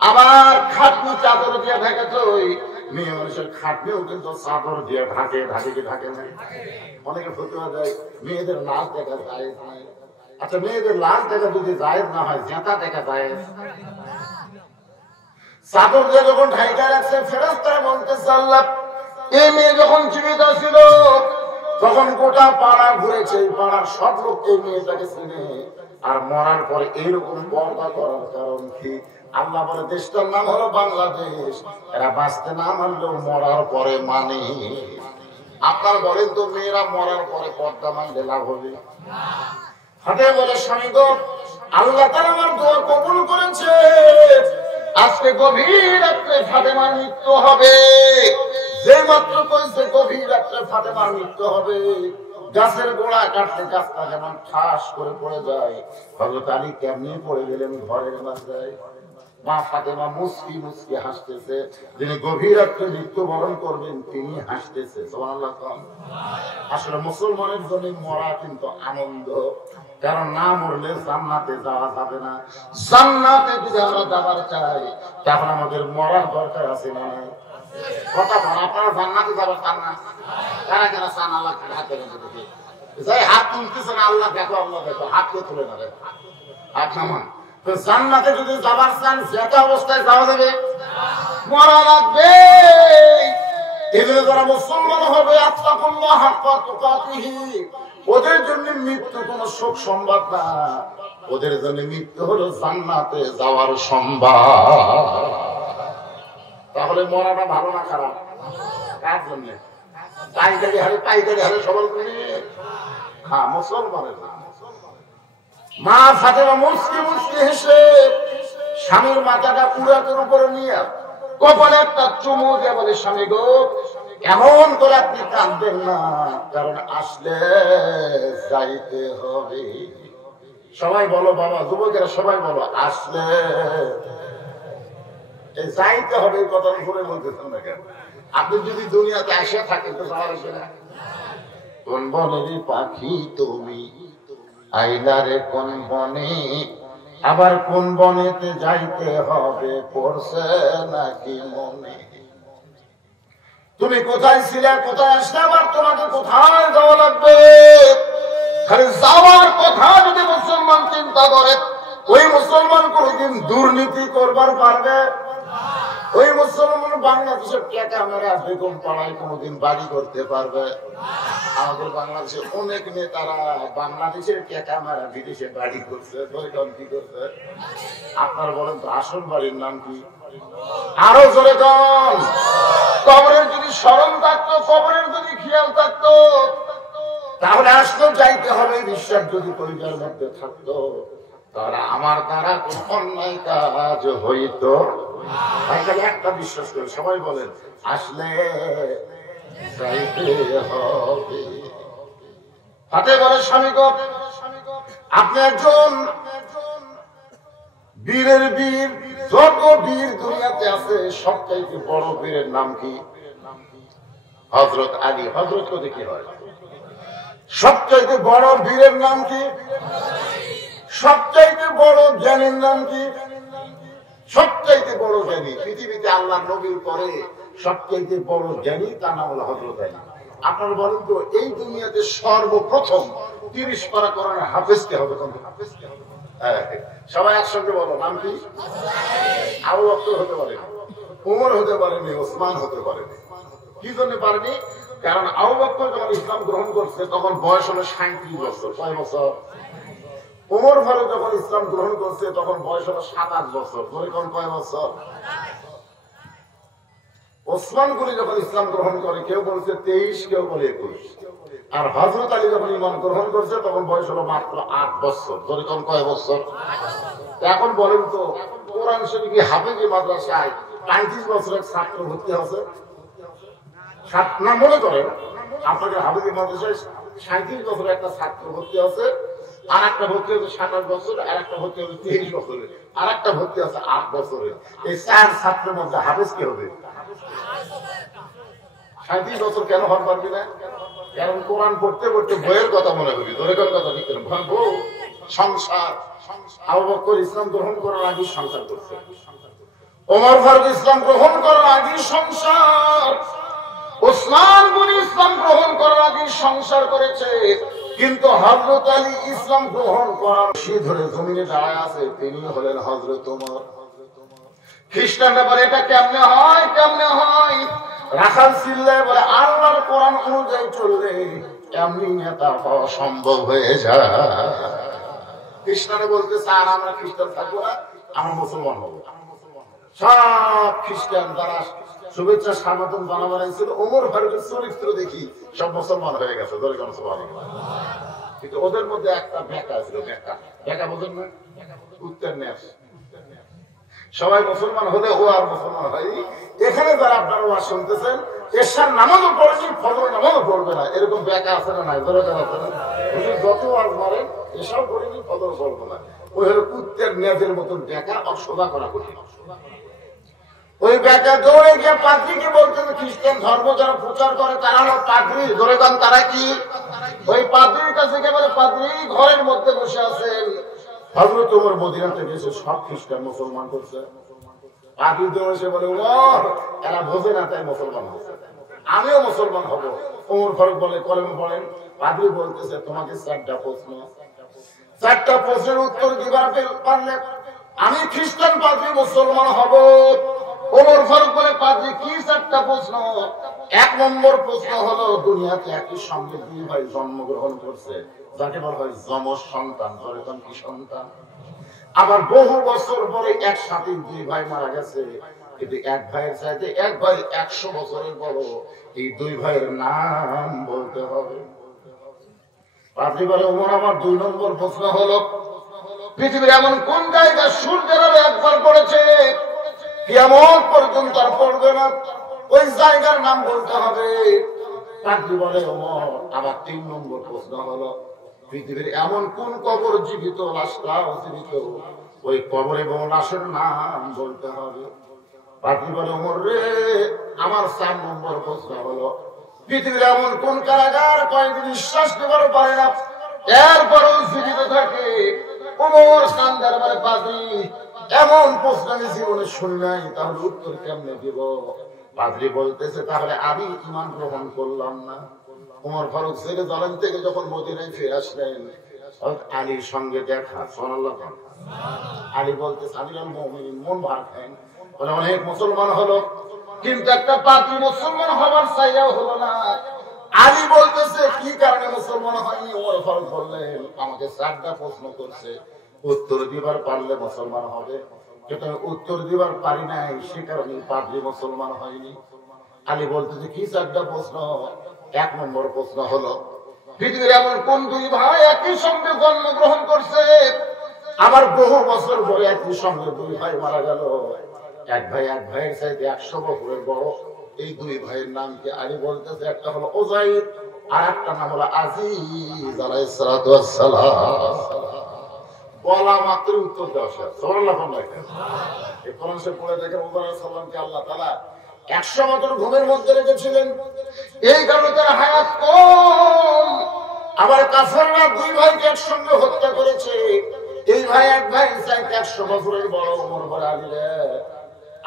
আবার খাটনি চাদর দিয়ে ঢেকেছে। ওই মেয়ে মানুষের খাটনিও কিন্তু চাদর দিয়ে ঢাকে, ঢাকে কি ঢাকে না? অনেকে ফতুয়া দেয় মেয়েদের লাশ দেখা যায় নাই। আচ্ছা, মেয়েদের লাশ দেখা যদি জায়েজ না হয়, জেতা দেখা যায়? চাদর দিয়ে যখন ঢাইকা রাখছে, ফেরেশতারা বলতেছে, আল্লাহ, এই মেয়ে যখন জীবিত ছিল তখন গোটা পাড়া ঘুরেছে, এই পাড়ার সব লোক এই মেয়েটাকে চিনে। আর মরার পরে এইরকম পর্দা করার কারণ কি? আল্লাহ বলে, দেশটার নাম হলো বাংলাদেশ। এরা বাঁচতে না মানলেও মরার পরে মানে। আপনার বলেন তো, মেয়েরা মরার পরে পর্দা মানলে লাভ হবে? হাতে বলে, স্বামী গো, আল্লাহ তাআলা আমার দোয়া কবুল করেছে। আজকে গভীর রাত্রে ফাতেমার মৃত্যু হবে। যে মাত্র কইছে গভীর রাত্রে ফাতেমার মৃত্যু হবে, গাছের গোড়া কাটলে গাছটা যেমন ঠাস করে পড়ে যায়, হযরত আলী কেমনি পড়ে গেলেন ঘরের মাঝে। মা ফাতেমা মুস্কি মুস্কি হাসতেছে। যিনি গভীর রাত্রে মৃত্যুবরণ করবেন তিনি হাসতেছে। সুবহানাল্লাহ। আসলে মুসলমানের জন্য মরা কিন্তু আনন্দ, কারণ না মরলে জান্নাতে যাওয়া যাবে না। জান্নাতে যদি আমরা যাবার চাই, তখন আমাদের মরার দরকার আছে না? কথা বলা, আপনারা জান্নাতে যাবার চান না? কারা কারা চান? আল্লাহ হাত দেখে যাই, হাত তুলতেছে না, আল্লাহ দেখো, আল্লাহ দেখো, হাত কে তুলে না? হাত নামান। তো জান্নাতে যদি যাবার চান, যেটা অবস্থায় যাওয়া যাবে, মরা লাগবে। এগুলো যারা মুসলমান হবে, আত্মাকুল্লাহ হাক্কা তুকাতিহি, ওদের জন্য মৃত্যু কোন শোক সংবাদ না। ওদের জন্য মৃত্যু হলো জান্নাতে যাওয়ার সংবাদ। তাহলে মরাটা ভালো না খারাপ? কার জন্য? পাইকারি হারে সবল করে মুসলমানের না। মা ফাতেমা মুস্কি মুস্কি হেসে স্বামীর মাথাটা পুরাতের উপরে নিয়ে কপালে একটা চুমু দিয়ে বলে স্বামী গো এমন করে আপনি কাঁদবেন না, কারণ আসলে যাইতে হবে। সবাই বলো বাবা, যুবকেরা সবাই বলো আসলে যাইতে হবে। কথা ঘুরে বলতেছেন না কেন? আপনি যদি দুনিয়াতে আসে থাকেন তো যাওয়ার না। কোন বনের পাখি তুমি আইলারে কোন বনে, আবার কোন বনেতে যাইতে হবে পড়ছে নাকি মনে। তুমি কোথায় ছিলে, কোথায় আসলে, আবার তোমাকে কোথায় যাওয়া লাগবে। খালি যাওয়ার কথা যদি মুসলমান চিন্তা করে, ওই মুসলমান কোনদিন দুর্নীতি করবার পারবে? ওই মুসলমান বাংলাদেশের টাকা মেরা বেগম পাড়ায় কোনদিন বাড়ি করতে পারবে? আমাদের বাংলাদেশের অনেক নেতারা বাংলাদেশের টাকা মেরা বিদেশে বাড়ি করছে, কি করছে? আপনারা বলেন তো আসল বাড়ির নাম কি? আরো জোরে কন। কবরের যদি স্মরণ থাকতো, কবরের যদি খেয়াল থাকতো, তাহলে আসতো যাইতে হবে। বিশ্বাস যদি পরিবারের মধ্যে থাকতো, তাহলে আমার দ্বারা কোন অন্যায় কাজ হইতো। একটা বিশ্বাস করে সবাই বলেন আসলে যাইতে হবে। হাতে বলে স্বামী গো আপনি একজন বীরের বীর, যত বীর দুনিয়াতে আছে সবচাইতে বড় বীরের নাম কি? হযরত আলী। হযরত কত কি হয়? সবচাইতে বড় বীরের নাম কি? সবচাইতে বড় জ্ঞানীর নাম কি? সবচাইতে বড় জ্ঞানী পৃথিবীতে আল্লাহ নবীর পরে সবচাইতে বড় জ্ঞানী, তার নাম হলো হযরত আলী। আপনারা বলেন তো এই দুনিয়াতে সর্বপ্রথম 30 পারা কোরআনের হাফেজ কে হবে? সবাই একসঙ্গে বলো নাম কি? আবু বকর হতে পারেনি, উমর হতে পারেনি, ওসমান হতে পারেনি। কি জন্য পারেনি? কারণ আবু বকর যখন ইসলাম গ্রহণ করছে তখন বয়স হলো 37 বছর। কয় বছর? উমর ফারুক যখন ইসলাম গ্রহণ করছে তখন বয়স হলো 27 বছর। তখন কয় বছর? ওসমান গনি যখন ইসলাম গ্রহণ করে কেউ বলছে 23, কেউ বলে 21। আর হযরত আলী যখন ঈমান গ্রহণ করছে তখন বয়স হলো মাত্র 8 বছর। তখন কয় বছর? এখন বলেন তো কোরআন শরীফ হাফেজি মাদ্রাসায় 35 বছরের ছাত্র ভর্তি আছে না? মনে করেন আপনাকে হাফেজি মাদ্রাসায় 37 বছরের একটা ছাত্র ভর্তি আছে, আর একটা ভর্তি হচ্ছে 27 বছর, আর একটা ভর্তি হচ্ছে 23 বছরের, আর একটা ভর্তি আছে 8 বছরের। এই 4 ছাত্রের মধ্যে হাফেজ কি হবে? 37 বছর কেন হতে পারবি না? কারণ কোরআন পড়তে পড়তে বইয়ের কথা মনে হবে। ধরে কোন কথা ঠিক না? ভাবো সংসার। আবু বকর ইসলাম গ্রহণ করার আগে সংসার করছে, ওমর ফারুক ইসলাম গ্রহণ করার আগে সংসার, ওসমান গনি ইসলাম গ্রহণ করার আগে সংসার করেছে। কিন্তু হযরত আলী ইসলাম গ্রহণ করার সে ধরে জমিনে দাঁড়ায় আছে, তিনি হলেন হযরত ওমর। খ্রিস্টানরা বলে এটা কেমনে হয়, কেমনে হয়? রাখাল চিল্লায় বলে আল্লাহর কোরআন অনুযায়ী চললে এমনি নেতা পাওয়া সম্ভব হয়ে যায়। খ্রিস্টানরা বলতে স্যার আমরা খ্রিস্টান থাকবো না, আমরা মুসলমান হবো। সব খ্রিস্টান যারা শুভেচ্ছা স্বাগতম বানাবানাইছিল ওমর ফারুকের চরিত্র দেখি সব মুসলমান হয়ে গেছে। ধরে কোন কিন্তু ওদের মধ্যে একটা বেকা ছিল। বেকা বোঝেন না? উত্তর নেস সবাই মুসলমান হলে ও আর মুসলমান হয়। এখানে যারা আপনারা ওয়াজ শুনতেছেন এশার নামাজও পড়েনি, ফজরের নামাজও পড়বে না, এরকম বেকা আছে না? নাই ধরে আছে না? যত ওয়াজ মারেন এসব পড়েনি, ফজর পড়বো না। ওই হলো কুত্তের নেজের মতন বেকা, অসদা করা কঠিন। ওই বেকা দৌড়ে গিয়ে পাদ্রীকে বলতেন, খ্রিস্টান ধর্ম যারা প্রচার করে তারা হলো পাদ্রী। ধরে গান তারা কি? ওই পাদ্রীর কাছে গিয়ে বলে পাদ্রী ঘরের মধ্যে বসে আছেন, হযরত ওমর মদিনাতে গেছে, সব খ্রিস্টান মুসলমান করছে। পাদ্রী দৌড়ে এসে বলে ও এরা বোঝে না তাই মুসলমান হচ্ছে, আমিও মুসলমান হব। ওমর ফারুক বলে কলমে পড়েন। পাদ্রী বলতেছে তোমাকে 4টা প্রশ্ন, 4টা প্রশ্নের উত্তর দিবার পারলে আমি খ্রিস্টান পাদ্রী মুসলমান হব। ওমর ফারুক বলে পাদ্রী কি 4টা প্রশ্ন? 1 নম্বর প্রশ্ন হলো দুনিয়াতে একই সঙ্গে 2 ভাই জন্মগ্রহণ করছে, যাকে বলা হয় যমজ সন্তান। ধরে কোন কি সন্তান? আবার বহু বছর পরে একসাথে 2 ভাই মারা গেছে, কিন্তু এক ভাইয়ের চাইতে এক ভাই 100 বছরের বড়। এই 2 ভাইয়ের নাম বলতে হবে। পাদ্রী বলে ওমর আমার 2 নম্বর প্রশ্ন হলো পৃথিবীর এমন কোন জায়গায় সূর্যের আলো একবার পড়েছে কিয়ামত পর্যন্ত আর পড়বে না। ওই জায়গার নাম বলতে হবে। পাদ্রী বলে ওমর, আমার 3 নম্বর প্রশ্ন হলো, পৃথিবীর এমন কোন কবর জীবিত, লাশটাও জীবিত, ওই কবর এবং লাশের নাম বলতে হবে। পাদ্রী বলে ওমর রে, আমার 4 নম্বর প্রশ্ন হলো, পৃথিবীর এমন কোন কারাগার কয়েকদিন নিঃশ্বাস নেবার পারে না, এরপরও জীবিত থাকে। ওমর কান্দার বলে পাদ্রী, এমন প্রশ্ন আমি জীবনে শুনি নাই, তাহলে উত্তর কেমনে দিব? পাদ্রী বলতেছে, তাহলে আমি ঈমান গ্রহণ করলাম না। ওমর ফারুক জেরুজালেম থেকে যখন মদিনায় ফিরে আসলেন, আলীর সঙ্গে দেখা। সুবহানাল্লাহ। আলী বলতেছে, আমিরুল মুমিনিন, মন ভার খান, বলে অনেক মুসলমান হলো, কিন্তু একটা পাদ্রী মুসলমান হবার চাইয়াও হলো না। আলী বলতেছে, কি কারণে মুসলমান হয়নি? ওমর ফারুক বললেন, আমাকে 4টা প্রশ্ন করছে, উত্তর দিবার পারলে মুসলমান হবে, কিন্তু উত্তর দিবার পারি নাই, সে কারণে পাদ্রী মুসলমান হয়নি। আলী বলতেছে, কি 4টা প্রশ্ন? 1 নম্বর প্রশ্ন হলো, পৃথিবীর এমন কোন 2 ভাই একই সঙ্গে জন্মগ্রহণ করছে, আবার বহু বছর পরে একই সঙ্গে 2 ভাই মারা গেল, এক ভাইয়ের চাইতে 100 বছরের বড়, এই 2 ভাইয়ের নাম কি? আলী বলতেছে, একটা হলো উযাইর, আর একটা নাম হলো আজিজ আলাইহিস সালাতু ওয়াস সালাম। বলা মাত্র উত্তর দেওয়া শেষ। সুবহানাল্লাহ। এই কোরআন শরীফ পড়ে দেখেন, ওমর আলাইহিস সালামকে আল্লাহ তাআলা 100 বছর ঘুমের মধ্যে রেখেছিলেন, এই কারণে তার হায়াত কম। আবার কাফেররা 2 ভাইকে একসঙ্গে হত্যা করেছে, এই ভাই এক ভাই চাইতে 100 বছরের বড়। ওমর বলে, আলী রে,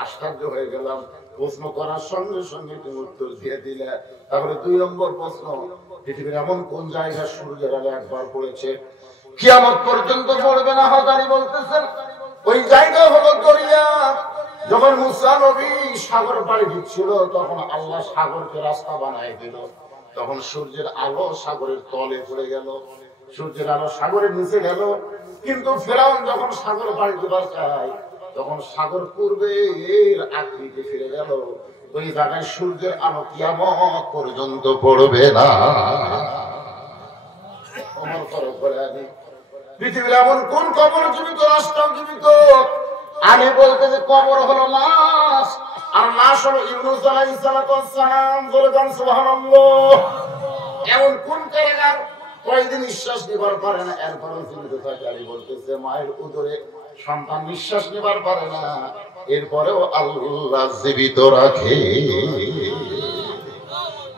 আশ্চর্য হয়ে গেলাম, প্রশ্ন করার সঙ্গে সঙ্গে তুমি উত্তর দিয়ে দিলে। তাহলে 2 নম্বর প্রশ্ন, পৃথিবীর এমন কোন জায়গা সূর্যের আলো একবার পড়েছে, কিয়ামত পর্যন্ত পড়বে না? হদারি বলতেছেন, ওই জায়গা হলো দরিয়া। যখন মুসা নবী সাগর পাড়ি দিচ্ছিল, তখন আল্লাহ সাগরকে রাস্তা বানায় দিল, তখন সূর্যের আলো সাগরের তলে পড়ে গেল, সূর্যের আলো সাগরের নিচে গেল। কিন্তু ফেরাউন যখন সাগর পাড়ি দিবার চায়, তখন সাগর পূর্বে এর আকৃতি ফিরে গেল। ওই জায়গায় সূর্যের আলো কিয়ামত পর্যন্ত পড়বে না। ওমর ফারুক বলে, আলী, পৃথিবীর এমন কোন কবর জীবিত, লাশটাও জীবিত? আলী বলতে যে কবর হলো লাশ, আর লাশ হলো ইউনূস আলাইহিস সালাম। বলেন সুবহানাল্লাহ। এমন কোন কারাগার কয়েকদিন নিঃশ্বাস নিবার পারে না, এরপরও জীবিত থাকে? আলী বলতেছে, মায়ের উদরে সন্তান নিঃশ্বাস নিবার পারে না, এরপরেও আল্লাহ জীবিত রাখে।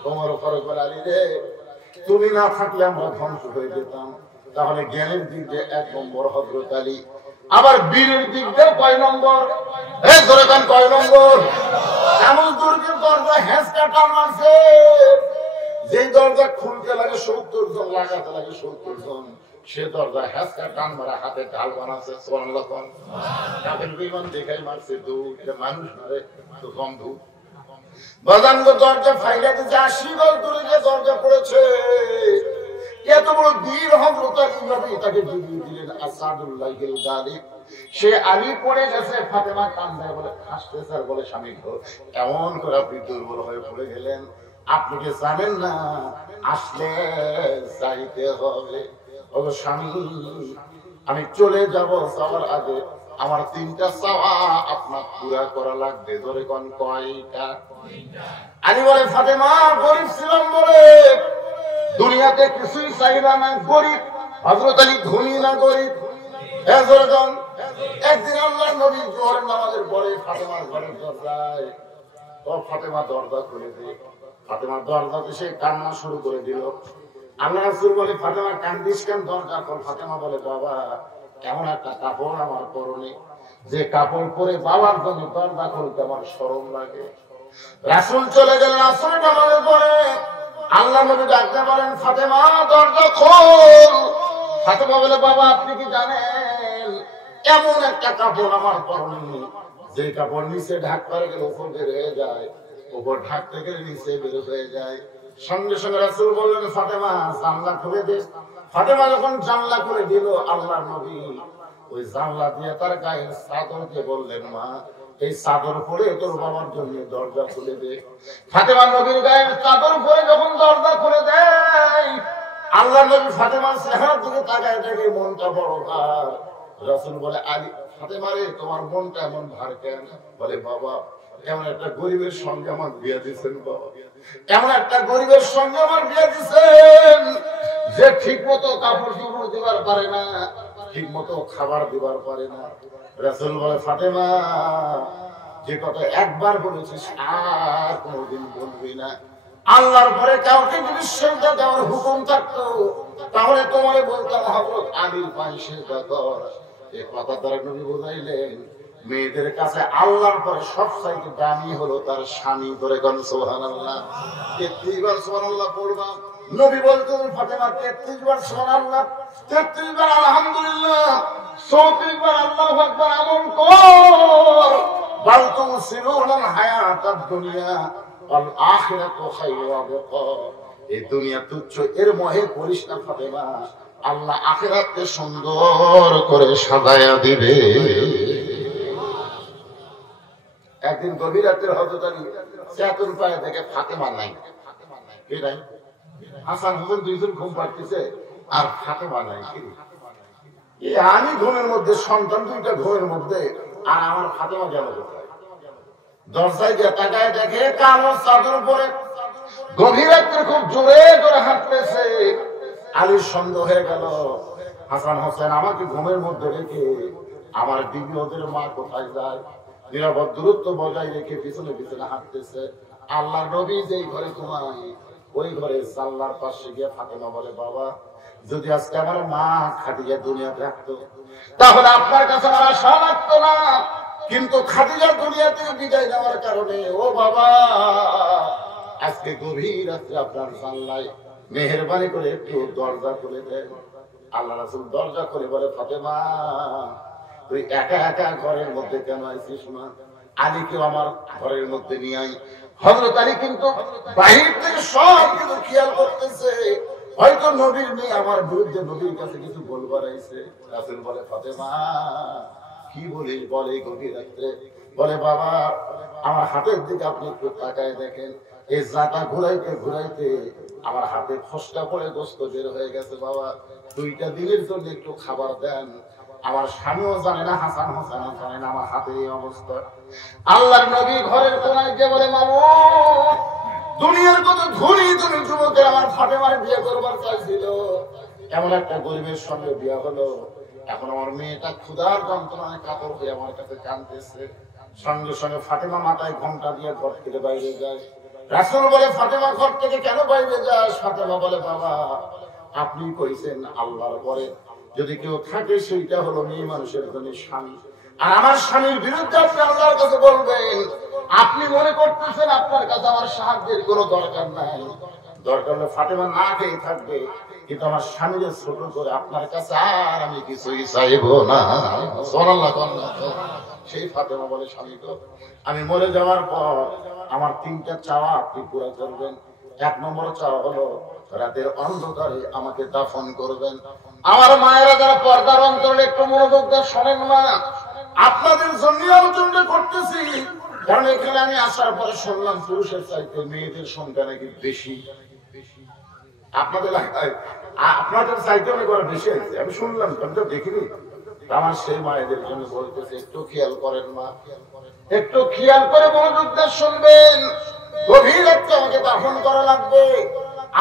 ওমর ফারুক বলে, আলী রে, তুমি না থাকলে আমরা ধ্বংস হয়ে যেতাম। তাহলে জ্ঞানের দিক দিয়ে 1 নম্বর হযরত আলী, আবার বীরের দিক দিয়ে কয় নম্বর? এই ধরে কান, কয় নম্বর? এমন দুর্গের দরজা হেঁচকা টান মারছে, যে দরজা খুলতে লাগে 70 জন, লাগাতে লাগে 70 জন, সে দরজা হেঁচকা টান মারা হাতে ঢাল বানাচ্ছে। সুবহানাল্লাহ। তাদের বিমান দেখাই মারছে, এটা মানুষ মারে তো বন্ধু। বাজানগো দরজা ফাইলা দিতে 80 গজ দূরে যে দরজা পড়েছে, এত বড় বীর হযরত আলী নবী তাকে ডুবিয়ে দিলেন। আসাদুল্লাহিল গালিব, সে আলী পড়ে গেছে, ফাতেমা কান্দে বলে, হাসতেছে আর বলে, স্বামী গো, এমন করে আপনি দুর্বল হয়ে পড়ে গেলেন, আপনি কি জানেন না আসলে যাইতে হবে? ও স্বামী, আমি চলে যাব, যাওয়ার আগে আমার 3টা চাওয়া আপনার পুরা করা লাগবে। ধরে কোন কয়টা? আলী বলে, ফাতেমা গরিব ছিলাম বলে দুনিয়াতে কিছুই চাইলাম না, গরিব। হযরত আলী ধনী না গরিব? একদিন আল্লাহর নবী জোহরের নামাজের পরে ফাতেমার ঘরের দরজায়, ও ফাতেমা দরজা খুলে দিয়ে, ফাতেমার দরজাতে সে কান্না শুরু করে দিল। আল্লাহ রাসূল বলে, ফাতেমা কান্দিস কেন? দরজা খোল। ফাতেমা বলে, বাবা, এমন একটা কাপড় আমার পরনে, যে কাপড় পরে বাবার জন্য দরজা খুলতে আমার শরম লাগে। রাসূল চলে গেলেন আসরের নামাজের পরে। আল্লাহ নবী ডাকতে বলেন, ফাতেমা দরজা খোল। ফাতেমা বলে, বাবা, আপনি কি জানেন এমন একটা কাপড় আমার পরনে, যে কাপড় নিচে ঢাক করে গেলে উপর বের হয়ে যায়, উপর ঢাকতে গেলে নিচে বের হয়ে যায়। সঙ্গে সঙ্গে রাসূল বললেন, ফাতেমা জানলা খুলে দে। ফাতেমা যখন জানলা করে দিল, আল্লাহর নবী ওই জানলা দিয়ে তার গায়ের চাদরকে বললেন, মা, এই চাদর পরে তোর বাবার জন্য দরজা খুলে দে। ফাতেমা নবীর গায়ের চাদর পরে যখন দরজা খুলে দেয়, আল্লাহ নবী ফাতেমার চেহারার দিকে তাকায় দেখে মনটা বড় ভার। রাসূল বলে, আলী, ফাতেমা রে তোমার মনটা এমন ভার কেন? বলে বাবা এমন একটা গরিবের সঙ্গে আমার বিয়ে দিচ্ছেন, বাবা এমন একটা গরিবের সঙ্গে আমার বিয়ে দিচ্ছেন যে ঠিক মতো কাপড় চোপড় দিবার পারে না, ঠিক মতো খাবার দিবার পারে না। রাসূল বলে ফাতেমা যে কথা একবার বলেছিস আর কোনোদিন বলবি না। আল্লাহর পরে কাউকে যদি সেজদা দেওয়ার হুকুম থাকতো তাহলে তোমারে বলতাম হযরত আলীর পায়ে সেজদা কর। এই কথা দ্বারা নবী বুঝাইলেন মেয়েদের কাছে আল্লাহর পরে সবচাইতে দামি হলো তার স্বামী। ধরে কোন সুবহানাল্লাহ। 33 বার সুবহানাল্লাহ পড়বা। নবী বলতেন ফাতেমা 33 বার সুবহানাল্লাহ, 33 বার আলহামদুলিল্লাহ, 34 বার আল্লাহু আকবার আমল কর। বাল তুসিরুনাল হায়াতাদ দুনিয়া ওয়াল আখিরাতু খায়রুন ওয়া আবকা। এই দুনিয়া তুচ্ছ, এর মোহে পড়িস না ফাতেমা, আল্লাহ আখিরাতকে সুন্দর করে সাজায়া দিবে। একদিন গভীর রাতের হযরত আলী চেতন পায়ে দেখে ফাতেমা নাই। কে নাই? হাসান হুসেন দুইজন ঘুম পাড়তেছে আর ফাতেমা নাই। আমি ঘুমের মধ্যে, সন্তান দুইটা ঘুমের মধ্যে, আর আমার ফাতেমা গেল কোথায়? দরজায় গিয়ে তাকায় দেখে কালো চাদর পরে গভীর রাত্রে খুব জোরে জোরে হাঁটতেছে। আলীর সন্দেহ হয়ে গেল, হাসান হোসেন আমাকে ঘুমের মধ্যে রেখে আমার বিবি ওদের মা কোথায় যায়? নিরাপদ দূরত্ব বজায় রেখে পিছনে পিছনে হাঁটতেছে। আল্লাহর নবী যেই ঘরে ঘুমায় ওই ঘরে জানলার পাশে গিয়ে ফাতেমা বলে বাবা যদি আজকে আমার মা খাদিজা দুনিয়া থাকতো তাহলে আপনার কাছে আমার আশা লাগতো না, কিন্তু খাদিজা দুনিয়া থেকে বিদায় নেওয়ার কারণে ও বাবা আজকে গভীর রাত্রে আপনার জানলায় মেহেরবানি করে একটু দরজা খুলে দেন। আল্লাহ রাসূল দরজা খুলে বলে ফাতেমা তুই একা একা ঘরের মধ্যে কেন আইছিস মা? আলীকে আমার ঘরের মধ্যে নিয়ে আই। হযরত আলী কিন্তু বাহির থেকে সব কিছু খেয়াল করতেছে, হয়তো নবীর মেয়ে আমার বিরুদ্ধে নবীর কাছে কিছু বলবার আইছে। রাসূল বলে ফাতেমা কি বলিস? বলে গভীর রাত্রে বলে বাবা আমার হাতের দিকে আপনি একটু তাকায় দেখেন, এই জাটা ঘুরাইতে ঘুরাইতে আমার হাতে ফসকা পড়ে গোশত বের হয়ে গেছে। বাবা 2টা দিনের জন্য একটু খাবার দেন। আমার স্বামীও জানে না, হাসান হোসেনও জানে না আমার হাতে এই অবস্থা। আল্লাহর নবী ঘরের কোনায় গিয়ে বলে মামুদ দুনিয়ার কত ধনী ধনী যুবকের আমার ফাতেমার বিয়ে করবার চাইছিল, এমন একটা গরিবের সঙ্গে বিয়ে হলো। এখন আমার মেয়েটা ক্ষুধার যন্ত্রণায় কাতর হয়ে আমার কাছে কাঁদতেছে। সঙ্গে সঙ্গে ফাতেমা মাথায় ঘোমটা দিয়ে ঘর থেকে বাইরে যায়। রাসূল বলে ফাতেমা ঘর থেকে কেন বাইরে যাস? ফাতেমা বলে বাবা আপনি কইছেন আল্লাহর পরে যদি কেউ থাকে সেইটা হলো মেয়ে মানুষের জন্য স্বামী, আর আমার স্বামীর বিরুদ্ধে আপনি আল্লাহর কাছে বলবেন। আপনি মনে করতেছেন আপনার কাছে আমার সাহায্যের কোনো দরকার নাই, দরকার হলে ফাতেমা না খেয়ে থাকবে, কিন্তু আমার স্বামীকে ছোট করে আপনার কাছে আর আমি কিছুই চাইব না। সুবহানাল্লাহ। সেই ফাতেমা বলে স্বামী তো আমি মরে যাওয়ার পর আমার 3টা চাওয়া আপনি পুরো করবেন। 1 নম্বর চাওয়া হলো রাতের অন্ধকারে আমাকে দাফন করবেন। আমার মায়েরা যারা পর্দার অন্তরে একটু মনোযোগ দিয়ে শোনেন মা, আপনাদের জন্য আলোচনা করতেছি, কারণ এখানে আমি আসার পরে শুনলাম পুরুষের চাইতে মেয়েদের সংখ্যা নাকি বেশি। আপনাদের চাইতে অনেক বেশি আছে, আমি শুনলাম, আমি তো দেখিনি। আমার সেই মায়েদের জন্য বলতেছে একটু খেয়াল করেন মা, একটু খেয়াল করে মনোযোগ দিয়ে শুনবেন। গভীর রাতে আমাকে দাফন করা লাগবে।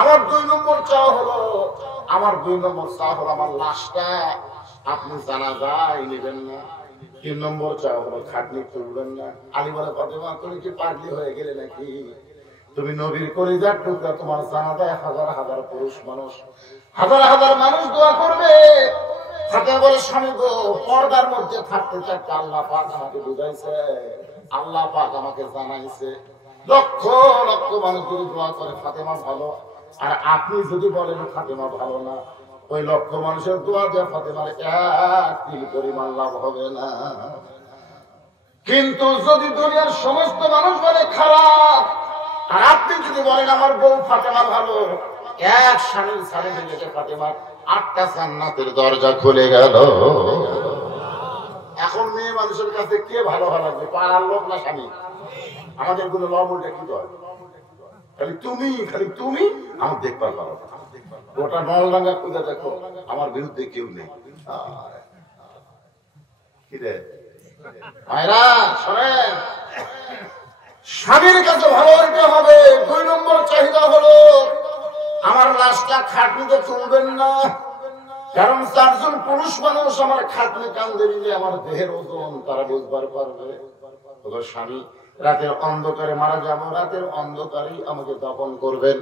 আমার 2 নম্বর চাওয়া হলো, আমার 2 নম্বর চাওয়া হলো আমার লাশটা আপনি জানাজায় নেবেন না। 3 নম্বর চাওয়া হলো খাটনি তুলবেন না। আলী বলে ফাতেমা তুমি কি পাগলি হয়ে গেলে নাকি? তুমি নবীর কলিজার টুকরা, তোমার জানাজায় হাজার হাজার পুরুষ মানুষ, হাজার হাজার মানুষ দোয়া করবে। ফাতেমা বলে স্বামী গো পর্দার মধ্যে থাকতে থাকতে আল্লাহ পাক আমাকে বুঝাইছে, আল্লাহ পাক আমাকে জানাইছে লক্ষ লক্ষ মানুষ যদি দোয়া করে ফাতেমা ভালো, আর আপনি যদি বলেন ফাতেমা ভালো না, ওই লক্ষ মানুষের দোয়া দিয়ে ফাতেমার 1 তিল পরিমাণ লাভ হবে না। কিন্তু যদি দুনিয়ার সমস্ত মানুষ বলে খারাপ, আর আপনি যদি বলেন আমার বউ ফাতেমা ভালো, এক স্বামীর ছাড়ে থেকে ফাতেমার 8টা জান্নাতের দরজা খুলে গেল। এখন মেয়ে মানুষের কাছে কে ভালো ভালো লাগবে, পাড়ার লোক না স্বামী? আমাদের কোনো লবণটা কি দর, খালি তুমি আমার দেখবার পারো। গোটা নলডাঙ্গা খুঁজে দেখো আমার বিরুদ্ধে কেউ নেই। ভাইরা শোনেন, স্বামীর কাছে ভালো হইতে হবে। 2 নম্বর চাহিদা হলো আমার লাশটা খাটনিতে তুলবেন না, কারণ 4 জন পুরুষ মানুষ আমার খাটনি কান্দে নিলে আমার দেহের ওজন তারা বুঝবার পারবে। স্বামী, রাতের অন্ধকারে মারা যাবো, রাতের অন্ধকারেই আমাকে দাফন করবেন।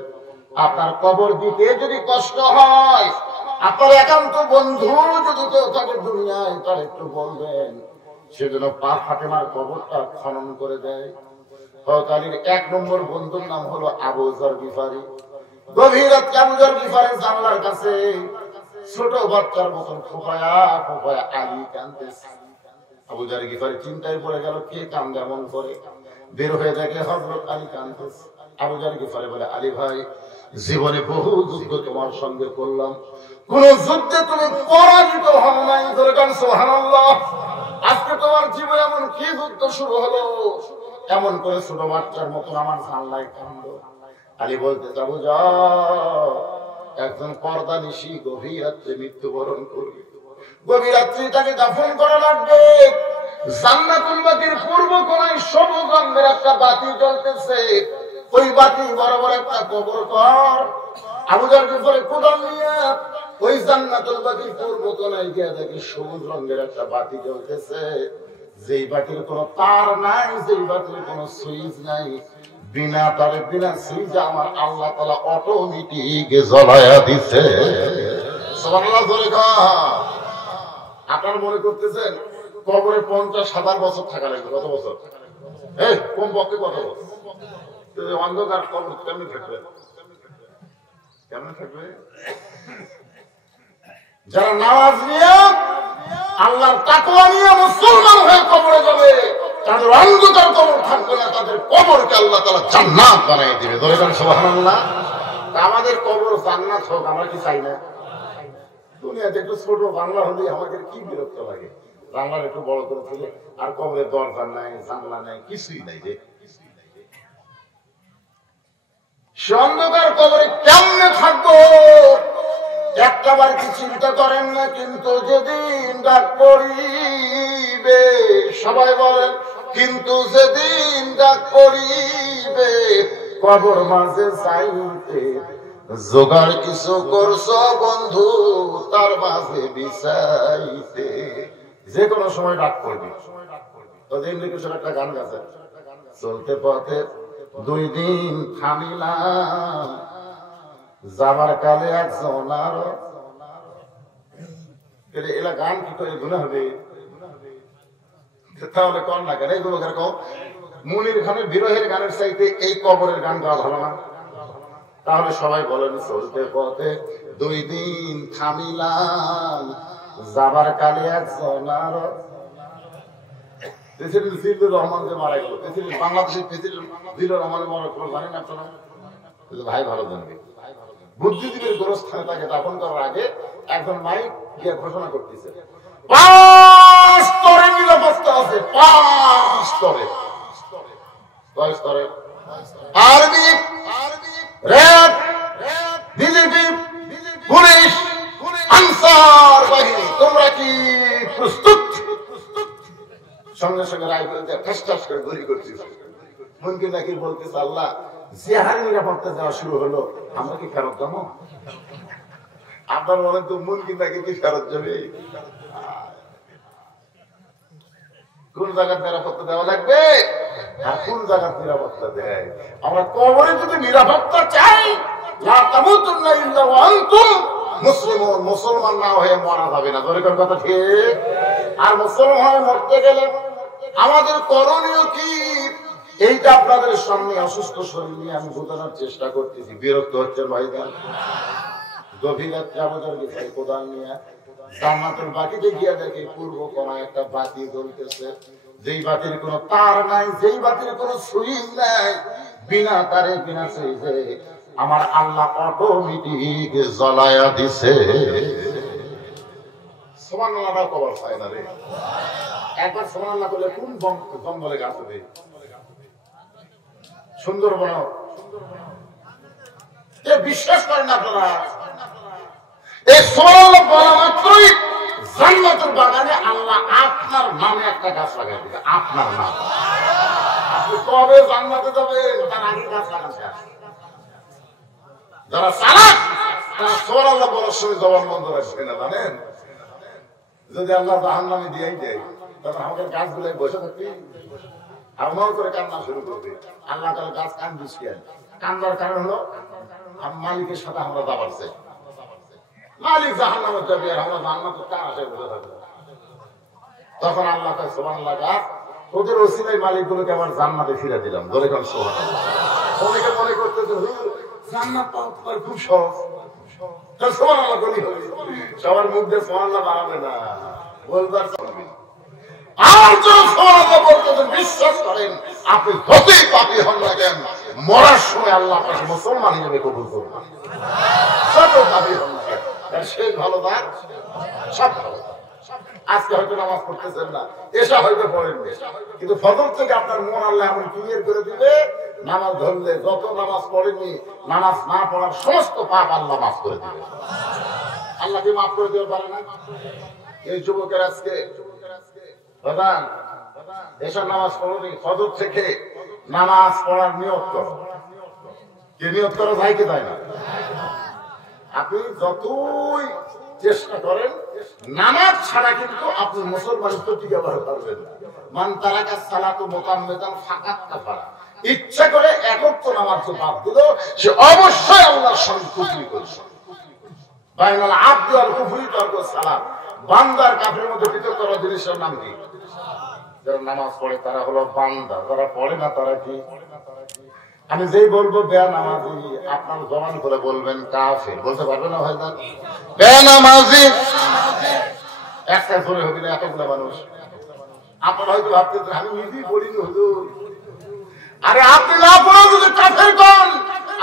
আপনার কবর দিতে যদি কষ্ট হয়, আপনার একান্ত বন্ধু যদি কেউ থাকে দুনিয়ায়, তার একটু বলবেন সেজন্য ফাতেমার কবরটা খনন করে দেয়। হকালির 1 নম্বর বন্ধুর নাম হলো আবু যর গিফারি। গভীর রাতে আবু যর গিফারি জানলার কাছে ছোট বাচ্চার মতন ফোপায়া ফোপায়া আলী কাঁদতেছে। আবু যর গিফারি চিন্তায় পড়ে গেল, কে কান্দে এমন করে। বের হয়ে দেখে হযরত আলী কাঁদতেছে। আবু যর গিফারি বলে, আলী ভাই, জীবনে বহু যুদ্ধ তোমার সঙ্গে করলাম, কোন যুদ্ধে তুমি পরাজিত হও নাই। সুবহানাল্লাহ। আজকে তোমার জীবনে এমন কি যুদ্ধ শুরু হলো, এমন করে ছোট বাচ্চার মতন আমার জানলায় কান্দো। আলী বলতে, আবু যর, একজন পর্দা নিশি গভীর রাত্রে মৃত্যুবরণ করবে, গভীর রাত্রি তাকে দাফন করা লাগবে। জান্নাতুল বাকির পূর্ব কোণায় সবুজ রঙের একটা বাতি জ্বলতেছে, ওই বাতি বরাবর একটা কবর কর। আবু যর গিফারি কোদাল নিয়ে ওই জান্নাতুল বাকির পূর্ব কোণায় গিয়ে দেখে সবুজ রঙের একটা বাতি জ্বলতেছে, যেই বাতির কোনো তার নাই, যেই বাতির কোনো সুইচ নাই, বিনা তারে বিনা সুইচ আমার আল্লাহ তাআলা অটোমেটিক জ্বলায়া দিছে। সুবহানাল্লাহ। জোরে কর। আপনারা মনে করতেছেন কবরে 50,000 বছর থাকা লাগবে? কত বছর? এই কমপক্ষে কত বছর? অন্ধকার কবর কেমন থাকবে? কেমন থাকবে? যারা নামাজ নিয়ে আল্লাহর তাকওয়া নিয়ে মুসলমান হয়ে কবরে যাবে, তাদের অন্ধকার কবর থাকবে না, তাদের কবরকে আল্লাহ তাআলা জান্নাত বানিয়ে দিবে। ধরে যান সুবহানাল্লাহ। আমাদের কবর জান্নাত হোক, আমরা কি চাই না? দুনিয়াতে একটু ছোট বাংলা হলে আমাদের কি বিরক্ত লাগে। বাংলার একটু বড় করে তুলে, আর কবরের দরজা নাই, জানলা নাই, কিছুই নাই রে। সে অন্ধকার কবরে কেমনে থাকবো একটাবার কি চিন্তা করেন না? কিন্তু যেদিন ডাক পড়িবে, সবাই বলেন, কিন্তু যেদিন ডাক পড়িবে, কবর মাঝে চাইতে জোগাড় কিছু করছো বন্ধু, তার মাঝে বিছাইতে। যে কোনো সময় ডাক পড়বে। ওদিন লিখেছেন একটা গান গাছে, চলতে পথে 2 দিন থামিলাম, যাবার কালে একজন আরো। এলা গান কি করে গুণা হবে? তাহলে কর না কেন এগুলো? মুনির খানের বিরহের গানের চাইতে এই কবরের গান গাওয়া ভালো না? তাহলে সবাই বলেন, চলতে পথে 2 দিন থামিলাম, যাবার কালে একজন আরো। প্রেসিডেন্ট জিল্লুর রহমান যে মারা গেল, বাংলাদেশের প্রেসিডেন্ট জিল্লুর রহমানের মরার খবর জানেন আপনারা? ভাই ভালো জানবে। বুদ্ধিজীবীর গোরস্থানে তাকে দাফন করার আগে একজন মাইক গিয়ে ঘোষণা করতেছে, 5 স্তরে নিরাপত্তা আছে। 5 স্তরে। কয় স্তরে? Army, RAB, BJP, police, answer বাহিনী, তোমরা কি প্রস্তুত? সঙ্গে সঙ্গে রায় বলতে ঠাস ঠাস করে গুলি করতেছে। মুনকির নাকির বলতেছে, আল্লাহ, জিহার নিরাপত্তা দেওয়া শুরু হলো, আমরা কি ফেরত যাবো? আপনার বলেন তো, মুনকির নাকির কি ফেরত যাবে? কোন জায়গার নিরাপত্তা দেওয়া লাগবে আর কোন জায়গার নিরাপত্তা দেয়? আমরা কবরে যদি নিরাপত্তা চাই, লা তামুতুন্না ইল্লা ওয়া আনতুম মুসলিমুন, মুসলমান না হয়ে মরা যাবে না। দরকার কথা ঠিক। আর মুসলমান হয়ে মরতে গেলে আমাদের করণীয় কি, এইটা আপনাদের সামনে অসুস্থ শরীর নিয়ে আমি বোঝানোর চেষ্টা করতেছি। বিরক্ত হচ্ছেন ভাইজান? গভীর রাত্রে আবু যর গিফারি কোদাল নিয়ে জান্নাতুল বাকিতে গিয়া দেখে পূর্ব কোণায় একটা বাতি জ্বলতেছে, যেই বাতির কোনো তার নাই, যেই বাতির কোনো সুইচ নাই, বিনা তারে বিনা সুইচে আমার আল্লাহ অটোমেটিক জ্বলায়া দিছে। সুবহানাল্লাহ। কবর পায় না রে। একবার সুবহানাল্লাহ বলে কোন জঙ্গলে গাছ হবে? সুন্দরবন। বিশ্বাস করেন আপনারা? এই সুবহানাল্লাহ বলা মাত্রই জান্নাতের বাগানে আল্লাহ আপনার নামে একটা গাছ লাগাই দিবে, আপনার নাম। আপনি কবে জান্নাতে যাবেন তার আগে গাছ লাগান। যারা চালাক তারা সুবহানাল্লাহ বলার সময় জবান বন্ধ রাখবে না, জানেন? যদি আল্লাহ জাহান্নামে দিয়েই দেয় তখন আমাদের গাছগুলোয় বসে থাকবে, হাউমাউ করে কান্না শুরু করবে। আল্লাহ তাআলা গাছ কান দিচ্ছেন, কান্নার কারণ হলো মালিকের সাথে আমরা দাবার চাই। মালিক জাহান্নামে যাবে আর আমরা জান্নাতে কার আশায় বসে থাকবো। তখন আল্লাহ তাআলা সুবহানাল্লাহ গাছ ওদের ওসিলায় মালিকগুলোকে আবার জান্নাতে ফিরে দিলাম। বলে কোন সুবহানাল্লাহ। অনেকে মনে করতেছে জান্নাত পাওয়া খুব সহজ, সুবহানাল্লাহ বলি সবার মুখ দিয়ে সুবহানাল্লাহ বাড়াবে না, বলবার চলবে। আর যখন সুবহানাল্লাহ বলতেছেন বিশ্বাস করেন, আপনি যতই পাপী হন না কেন মরার সময় আল্লাহ আপনাকে মুসলমান হিসেবে কবুল করবেন। যত পাপী হন না কেন সে ভালো দান, সব ভালো। আজকে হয়তো নামাজ পড়তেছেন না, এসা হয়তো পড়েননি, কিন্তু ফজর থেকে আপনার মন আল্লাহ এমন ক্লিয়ার করে দিবে, নামাজ ধরলে যত নামাজ পড়েনি, নামাজ না পড়ার সমস্ত পাপ আল্লাহ মাফ করে দিবে। আল্লাহকে মাফ করে দিতে পারে না? এই যুবকের আজকে প্রধান এসব নামাজ পড়নি, ফজর থেকে নামাজ পড়ার নিয়ত করো। কি নিয়ত করো? ভাই কি তাই না? আপনি যতই চেষ্টা করেন নামাজ ছাড়া কিন্তু আপনি মুসলমানের তো টিকে পারবেন না। মান তারাকা সালাতু মুতাম্মিদান ফাকাত কাফারা। ইচ্ছা করে একক তো নামাজ বাদ দিল, সে অবশ্যই আল্লাহর সঙ্গে কুফরি করেছে। বাইনাল আবদি ওয়াল কুফরি তারকুস সালাত। বান্দার কাফের মধ্যে পৃথক করা জিনিসের নাম কি? যারা নামাজ পড়ে তারা হলো বান্দা, যারা পড়ে না তারা কি? আমি যেই বলবো বেনামাজি, আপনার জবান করে বলবেন কাফের। বলতে পারবেন না ভাই? না বেনামাজি একটা ধরে হবে না এতগুলো মানুষ। আপনারা হয়তো ভাবতেছেন আমি নিজেই বলিনি হুজুর। আরে আপনি না পড়ে যদি কাফের কোন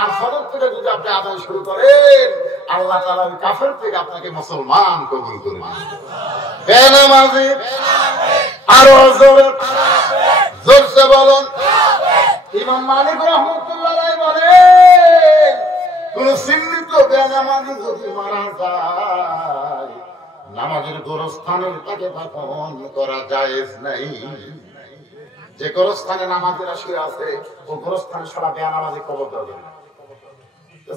আর ফজর থেকে যদি আপনি আদায় শুরু করেন, আল্লাহ তাআলা ওই কাফের থেকে আপনাকে মুসলমান কবুল করে নেবেন। বেনামাজি আরো জোরে জোরসে বলুন। ইমাম মালিক রাহমাতুল্লাহ আলাইহি বলেন, কোন চিহ্নিত বেনামাজি যদি মারা যায়, নামাজের গোরস্থানের তাকে দাফন করা জায়েজ নাই। যে গোরস্থানে নামাজেরা শুয়ে আছে ও গোরস্থানে সারা বেনামাজি কবর দেওয়া যাবে না।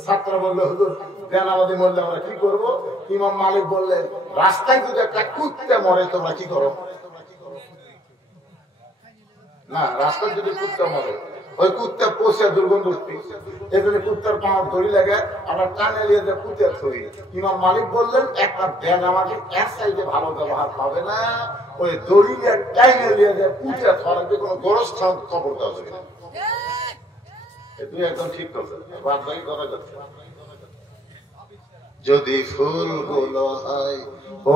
ছাত্র বললো হুজুর বেনামাজি মরলে আমরা কি করবো? ইমাম মালিক বললেন, রাস্তায় যদি একটা কুত্তে মরে তোমরা কি করো? না, রাস্তায় যদি কুত্তে মরে ওই কুত্তা পোষে দুর্গন্ধ উঠবে, এই জন্য কুত্তার পাওয়ার দড়ি লাগে, আমরা টানে নিয়ে যে কুত্তে থই। ইমাম মালিক বললেন একটা বেনামাজি এক সাইডে ভালো ব্যবহার পাবে না, ওই দড়ি নিয়ে টাইনে নিয়ে যে কুত্তে থরাকে কোনো গোরস্থান কবর দেওয়া যাবে না। তুই একদম ঠিক করছো, বাদ বাকি করা যাচ্ছে। যদি ফুলগুলো হয়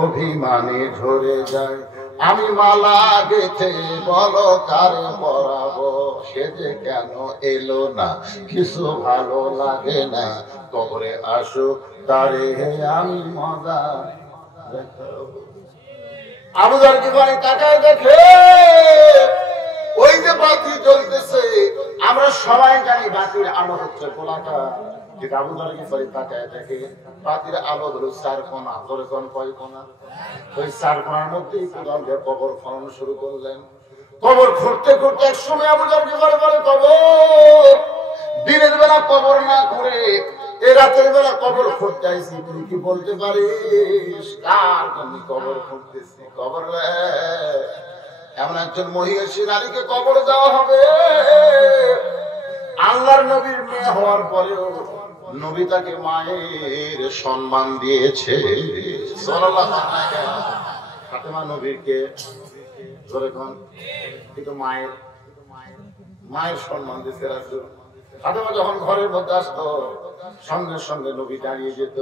অভিমানে ঝরে যায়, আমি মালা গেথে বলো কারে পরাবো, সে যে কেন এলো না কিছু ভালো লাগে না, কবরে আসো তারে আমি মজা দেখাবো। আবু যার জীবনে তাকায় দেখে ওই যে বাতি জ্বলতেছে, আমরা সবাই জানি বাতির আলো হচ্ছে গোলাটা, কিন্তু আবু যার জীবনে তাকায় দেখে বাতির আলো হলো 4 কোণা। ধরে কোন কয় কোণা? ওই 4 কোণার মধ্যেই কোদাল দিয়ে কবর খনন শুরু করলেন। কবর খুঁড়তে খুঁড়তে এক সময় আবু যার জীবনে বলে, কবর দিনের বেলা কবর না করে এ রাতের বেলা কবর খুঁড়তে আইছি, তুই কি বলতে পারিস কার জন্য কবর খুঁড়তেছি? কবর এমন একজন মহিষী নারীকে কবর দেওয়া হবে, আল্লাহর নবীর মেয়ে হওয়ার পরেও নবী তাকে মায়ের সম্মান দিয়েছে। সাল্লাল্লাহু আলাইহি ওয়াসাল্লাম ফাতেমা নবীকে ধরে কোন কিন্তু মায়ের সম্মান দিয়েছে রাসূল। ফাতেমা যখন ঘরের মধ্যে আসতো সঙ্গে সঙ্গে নবী দাঁড়িয়ে যেত।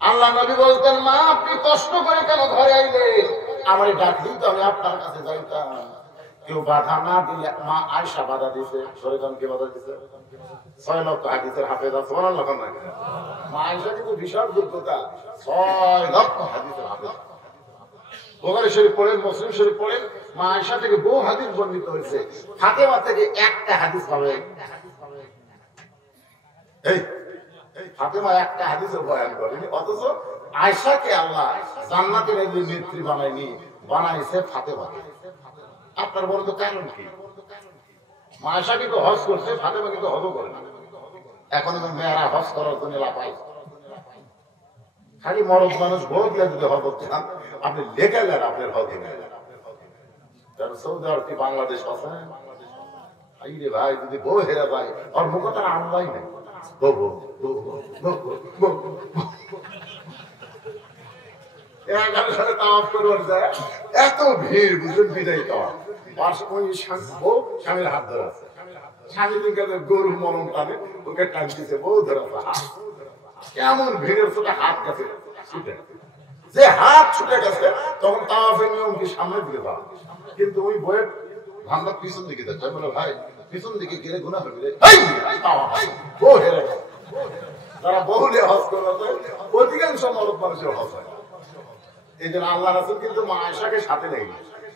আল্লাহ নবী বলতেন, মা আপনি কষ্ট করে কেন ঘরে আইলেন? আমার ডাকলেই তো আমি আপনার কাছে যাইতাম। কেউ বাধা না দিলে মা আয়েশা বাধা দিছে। শরীয়ত কে বাধা দিছে? 6 লক্ষ হাদিসের হাফেজা। সুবহানাল্লাহ। মা আয়েশা কিন্তু বিশাল যোগ্যতা, 6 লক্ষ হাদিসের হাফেজা। বুখারী শরীফ পড়েন, মুসলিম শরীফ পড়েন, মা আয়েশা থেকে বহু হাদিস বর্ণিত হয়েছে, ফাতেমা থেকে একটা হাদিস পাবে। এই ফাতেমা একটা হাদিসও বয়ান করেনি, অথচ আয়েশাকে আল্লাহ জান্নাতের একজন নেত্রী বানায়নি, বানাইছে ফাতেমা। আপনার বলেন তো কারণ কি? আয়েশা কিন্তু হজ করছে, ফাতেমা কিন্তু হজও করে না। এখন মেয়েরা হজ করার জন্য লাফায়। খালি মরদ মানুষ ভোট দিয়ে যদি হজ চান, আপনি লেখা যান আপনার হজ। সৌদি আরব কি বাংলাদেশ আছে? ভাই যদি বউ হেরা যায় আর মুখটা আমলাই নেই, এত ভিড় বুঝলেন, বিদায় স্বামীর হাত ধরে আছে, স্বামী গরু মরম টানে ওকে টান দিচ্ছে, বউ ধরে আছে। কেমন ভিড়ের সাথে হাত গেছে ছুটে, যে হাত ছুটে গেছে তখন তাওয়াফের নিয়ম কি সামনে দিকে যাওয়া, কিন্তু ওই বইয়ের ধান্দা পিছন দিকে যাচ্ছে। বলে ভাই পিছন দিকে গেলে গুণা হবে, বউ হেরে গেছে। তারা বহুলে হজ করতে অধিকাংশ মরদ মানুষের হজ হয়। এই জন্য আল্লাহ রাসূল কিন্তু মা আয়েশাকে সাথে নেই,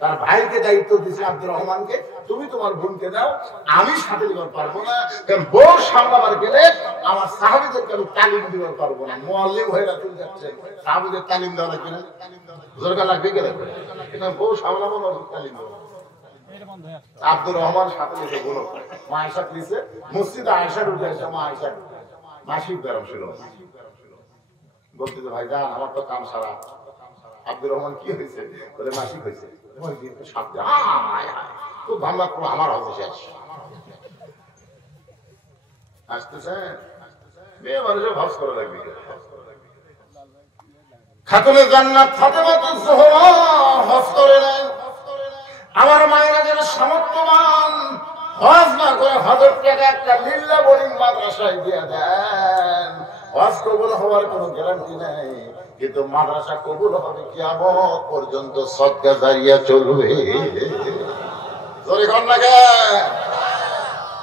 তার ভাইকে দায়িত্ব দিয়েছে আব্দুর রহমানকে, তুমি তোমার বোনকে দাও, আমি সাথে দিবার পারবো না, কারণ বউ সামলাবার গেলে আমার সাহাবীদেরকে আমি তালিম দিবার পারবো না। মুআল্লিম হয়ে রাসূল যাচ্ছেন, সাহাবীদের তালিম দেওয়া লাগবে না, দরকার লাগবে কি লাগবে না, বউ সামলাবো না, তালিম দেবো। আব্দুর রহমান সাথে নিয়েছে গুলো, মা আয়েশা নিয়েছে, মসজিদে আয়েশার উঠে আসে, মা আয়েশা মাসিক ব্যারাম ছিল, বলতে যে ভাই যান আমার তো কাম সারা। আব্দুর রহমান কি হয়েছে? বলে মাসিক হয়েছে। খুব ভালো লাগলো, আমার হজে শেষ। আসতেছে মেয়ে মানুষের হজ করা লাগবে। খাতুনে জান্নাত ফাতেমাতুজ জোহরা হজ করে নাই। আমার মায়েরা যারা সামর্থ্যবান হজ না করে হজের টাকা একটা লিল্লা বোর্ডিং মাদ্রাসায় দিয়ে দেন, হজ কবুল হওয়ার কোনো গ্যারান্টি নাই, কিন্তু মাদ্রাসা কবুল হবে কিয়ামত পর্যন্ত, সদকা জারিয়া চলবে। জোরে কোন লাগে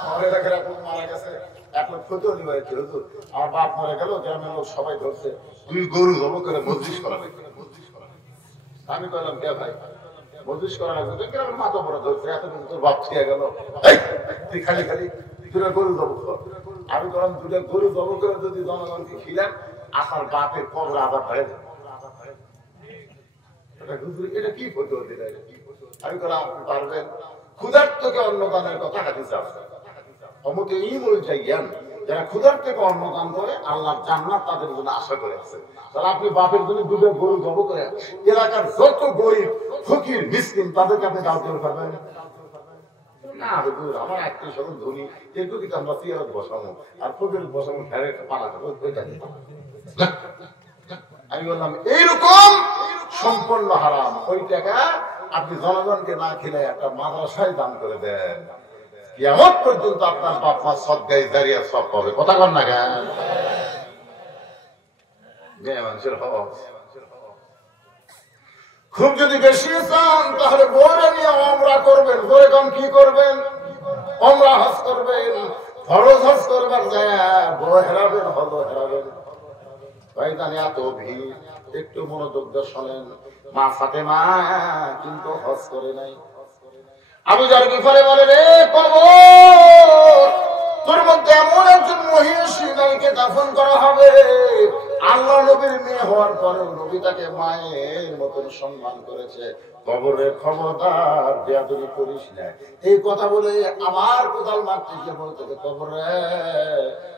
মারা গেছে, এখন ফতুয়া হয়েছে, হুজুর আমার বাপ মারা গেল, গ্রামের লোক সবাই ধরছে, তুই গরু জব করে মসজিদ করা লাগবে। আমি কইলাম কে ভাই মসজিদ করা লাগবে, গ্রামের মাথা পড়া ধরছে, এতদিন তোর বাপ ছিয়া গেল, তুই খালি খালি দুটা গরু জব কর। আমি বললাম দুটা গরু জব করে যদি জনগণকে খিলাম, আপনার বাপের কবর আবার ধরে দেন। এটা কি ফতুয়া দিলে? আমি বললাম আপনি পারবেন, ক্ষুধার্তকে অন্নদানের কথা হাদিসে আছে, অমুকে ইমুল জাইয়ান, যারা ক্ষুধার্তকে অন্নদান করে আল্লাহ জান্নাত তাদের জন্য আশা করে আছে। তাহলে আপনি বাপের জন্য দুটো গরু জব করে এলাকার যত গরিব ফকির মিসকিন তাদেরকে আপনি দাওয়াত দিতে পারবেন না? হুজুর আমার আত্মীয় স্বজন ধনী, কিন্তু কিন্তু আমরা সিয়ারত বসাবো আর ফকির বসাবো, ঘরে পালা খাবো, ওইটা দিতাম। আমি বললাম এইরকম সম্পূর্ণ হারাম, ওই টাকা আপনি জনগণকে না খেলে একটা মাদ্রাসায় দান করে দেন, কিয়ামত পর্যন্ত আপনার বাপ মা সদকায়ে জারিয়া সব পাবে। কথা কন না কেন? মানুষের হজ খুব যদি বেশি চান তাহলে বউরে নিয়ে ওমরা করবেন। বউরে কম কি করবেন? ওমরা হজ করবেন, ফরজ হজ করবার যায় বউ হেরাবেন, হজ হেরাবেন। ভাই জানি এত ভিড়, একটু মনোযোগ দিয়ে শোনেন। মা ফাতেমা কিন্তু হজ করে নাই। আবু যার গিফারে বলে রে কবর, তোর মধ্যে এমন একজন মহিষী নারীকে দাফন করা হবে, আল্লাহ নবীর মেয়ে হওয়ার পরে নবী তাকে মায়ের মতন সম্মান করেছে, কবরে খবরদার বেয়াদবি করিস না। এই কথা বলে আমার কোদাল মারতে গিয়ে বলতে কবরে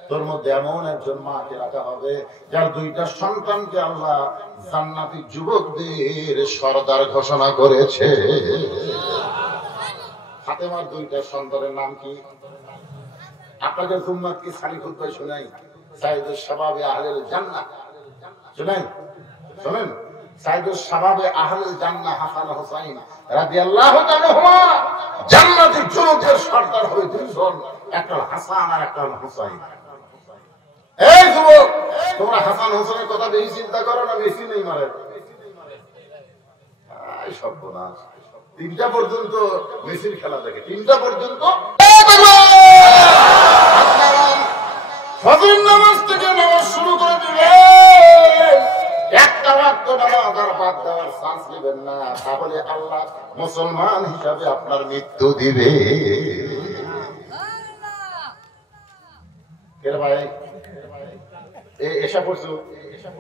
তোর মধ্যে এমন একজন মাকে রাখা হবে যার দুইটা সন্তানকে আল্লাহ জান্নাতি যুবকদের সরদার ঘোষণা করেছে। ফাতেমার দুইটা সন্তানের নাম কি? আপনাদের উম্মত কি সানি খুতবা শুনাই? সাইয়্যিদুশ শাবাবে আহলিল জান্নাহ শুনাই, শুনেন। সাইয়্যিদুশ শাবাবে আহলিল জান্নাহ হাসান হুসাইন রাদিয়াল্লাহু তাআলা হুমা জান্নাতি যুবকদের সরদার হবে দুইজন, একটা হাসান আর একটা হুসাইন। এই যুবক, তোমরা হাসান হুসাইনের কথা বেশি চিন্তা করো না, বেশি নেই মারে। এই সর্বনাশ, 3টা পর্যন্ত মেসির খেলা দেখে, 3টা পর্যন্ত ফজর নামাজ থেকে নামাজ শুরু করে দিবেন। একটা ওয়াক্ত নামাজ আর বাদ দেওয়ার চান্স দিবেন না, তাহলে আল্লাহ মুসলমান হিসাবে আপনার মৃত্যু দিবে। ভাই এসা পড়ছো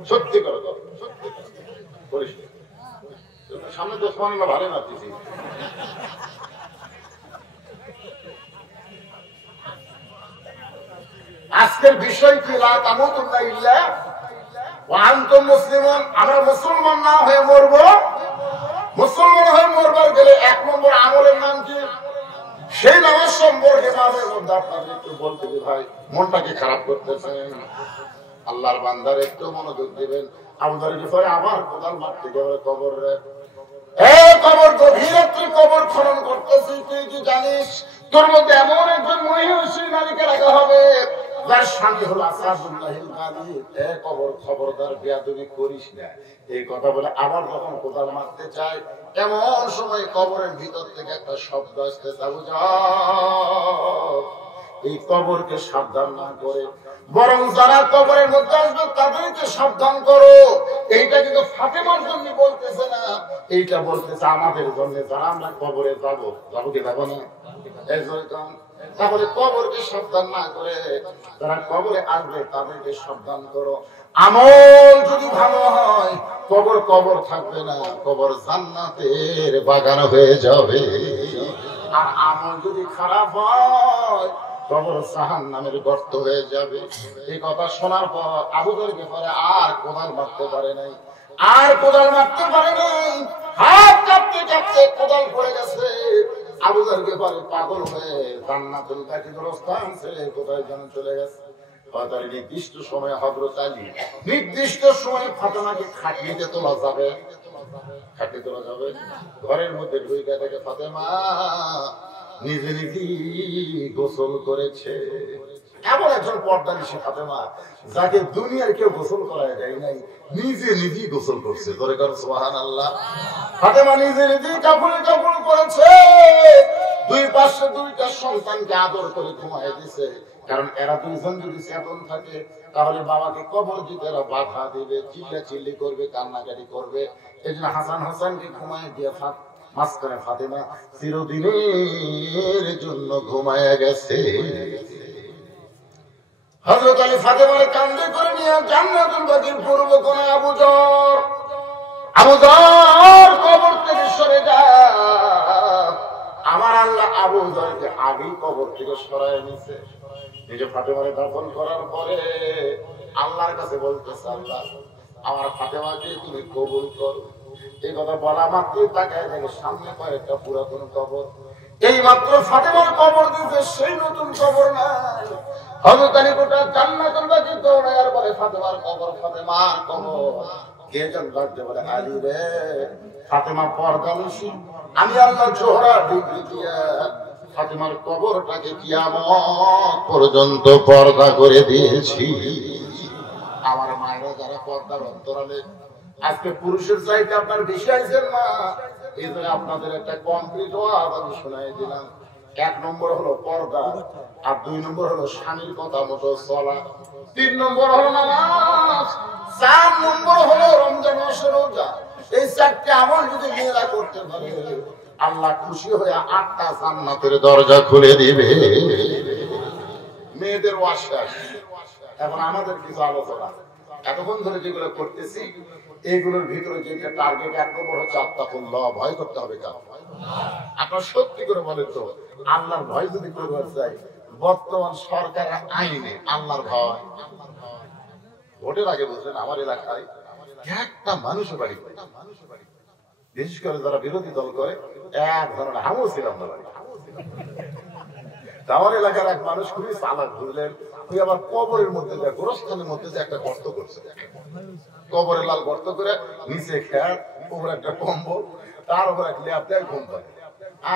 সত্যি করে করিস সামনে তো সুবহানাল্লাহ ভালো নাচতেছি। আজকের বিষয় কি লা তামুতুন্না ইল্লা ওয়া আনতুম মুসলিমুন। আমরা মুসলমান না হয়ে মরবো। মুসলমান হয়ে মরবার গেলে 1 নম্বর আমলের নাম কি? সেই নামাজ সম্পর্কে মাঝে মধ্যে আপনাদের একটু বলতে যে ভাই মনটাকে খারাপ করতেছেন, আল্লাহর বান্দার একটু মনোযোগ দিবেন। আমাদের পরে আবার কোদাল মারতে গেলে কবর রে কবর গভীর রাত্রে কবর খনন করতেছি। তুই কি জানিস তোর মধ্যে এমন একজন মহিষী নারীকে রাখা হবে যার স্বামী হলো আসাদুল্লাহিল গাজী। কবর খবরদার বেয়াদবি করিস না। এই কথা বলে আবার যখন কোদাল মারতে চায় এমন সময় কবরের ভিতর থেকে একটা শব্দ আসতে যাবো এই কবরকে সাবধান না করে বরং যারা কবরের মধ্যে আসবে তাদেরকে সাবধান করো। এইটা কিন্তু ফাতেমার জন্য বলতেছে না, এইটা বলতেছে আমাদের জন্য যারা আমরা কবরে যাবো। যাবো কি যাবো না? তাহলে কবরকে সাবধান না করে যারা কবরে আসবে তাদেরকে সাবধান করো। আমল যদি ভালো হয় কবর কবর থাকবে না, কবর জান্নাতের বাগান হয়ে যাবে। আর আমল যদি খারাপ হয় কবর জাহান্নামের গর্ত হয়ে যাবে। এই কথা শোনার পর আবু যরকে পরে আর কোদাল মারতে পারে নাই, আর কোদাল মারতে পারে নাই। হাত কাঁপতে কাঁপতে কোদাল পড়ে গেছে। আবু যরকে পরে পাগল হয়ে জান্নাতুল বাকির স্থান ছেড়ে কোথায় যেন চলে গেছে। নির্দিষ্ট সময় হযরত আলী নির্দিষ্ট সময় ফাতেমাকে খাটিয়ে তোলা যাবে, খাটিয়ে তোলা যাবে। ঘরের মধ্যে ঢুকে দেখে ফাতেমা নিজে নিজেই গোসল করেছে। এমন একজন পর্দানিশী ফাতেমা যাকে দুনিয়ার কেউ গোসল করায় যায় নাই, নিজে নিজেই গোসল করছে। ধরে কর সুবহানাল্লাহ। ফাতেমা নিজে নিজেই কাপড় কাপড় করেছে। দুই পাশে দুইটা সন্তানকে আদর করে ঘুমায় দিছে। কারণ এরা দুইজন যদি চেতন থাকে তাহলে বাবাকে কবর দিতে এরা বাধা দিবে, চিল্লা চিল্লি করবে, কান্নাকাটি করবে। এই জন্য হাসান হাসানকে ঘুমায় দিয়ে মাঝখানে ফাতেমা চিরদিনের জন্য ঘুমায় গেছে। হযরত আলী ফাতেমার কাঁধে করে নিয়ে জান্নাতুল বাকির পূর্ব কোণে আবু যর কবর থেকে সরে যা। আমার আল্লাহ আবু যরকে আগেই কবর থেকে সরায় নিছে। নিজে ফাতেমারে দাফন করার পরে আল্লাহর কাছে বলতেছে, আল্লাহ আমার ফাতেমাকে তুমি কবুল করো। এই কথা বলা মাত্রই তাকায় দেখে সামনে কয়েকটা পুরাতন কবর। এই মাত্র ফাতেমার কবর দিতে সেই নতুন কবর নাই। হযরত আলী গোটা জান্নাতুল বাকি দৌড়ায় আর বলে ফাতেমার কবর, ফাতেমার কবর। কে যেন ডাকতে বলে আলী রে, ফাতেমা পর্দানিশী। আমি আল্লাহ জোহরা ডিগ্রি দিয়া ফাতেমার কবরটাকে কিয়ামত পর্যন্ত পর্দা করে দিয়েছি। আমার মায়েরা যারা পর্দার অন্তরালে আজকে পুরুষের চাইতে আপনার বেশি আইছেন না, এই জন্য আপনাদের একটা কমপ্লিট ওয়াজ আমি শোনাই দিলাম। 1 নম্বর হলো পর্দা, আর 2 নম্বর হলো স্বামীর কথা মতো চলা, 3 নম্বর হলো নামাজ, 4 নম্বর হলো রমজান মাসের রোজা। এই 4টি আমল যদি মেয়েরা করতে পারে আল্লাহ খুশি হয়ে 8টা জান্নাতের দরজা খুলে দিবে। মেয়েদের ওয়াজ শেষ, এখন আমাদের কিছু আলোচনা। এতক্ষণ ধরে যেগুলো করতেছি এইগুলোর ভিতরে যেটা টার্গেট 1 নম্বর হচ্ছে আত্তাকুল্লাহ, ভয় করতে হবে কার? আপনার সত্যি করে বলেন তো, আল্লাহর ভয় যদি করতে চাই বর্তমান সরকারের আইনে আল্লাহর ভয়। ভোটের আগে বলছেন আমার এলাকায় একটা মানুষও বাড়ি, বিশেষ করে যারা বিরোধী দল করে, এক ধরনের আমিও ছিলাম না বাড়ি। আমার এলাকার এক মানুষ খুবই চালাক, বুঝলেন? তুই আবার কবরের মধ্যে গোরস্থানের মধ্যে যে একটা গর্ত করছে, কবরের লাল গর্ত করে নিচে খ্যাট, উপরে একটা কম্বল, তার উপর এক ল্যাপ দেয়, ঘুম পায়।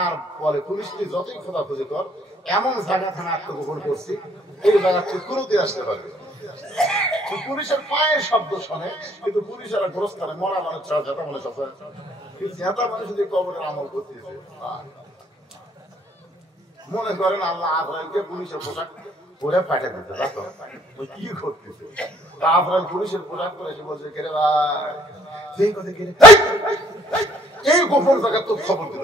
আর বলে পুলিশ তুই যতই খোঁজাখুঁজি কর, এমন জায়গা থানা আত্মগোপন করছি এই জায়গা তুই কোনোদিন আসতে পারবি। পুলিশের পায়ের শব্দ শোনে, কিন্তু পুলিশেরা গোরস্থানে মরা মানুষ ছাড়া যেটা মনে সব যেটা মানুষ যদি কবরের আমল করতেছে। মনে করেন আল্লাহ আজরাইলকে পুলিশের পোশাক পরে পাঠিয়ে দিতে, দেখো কি করতেছে। আজরাইল পুলিশের পোশাক পরে এসে বলছে, কে রে ভাই, এই গোপন জায়গা তো খবর দিল।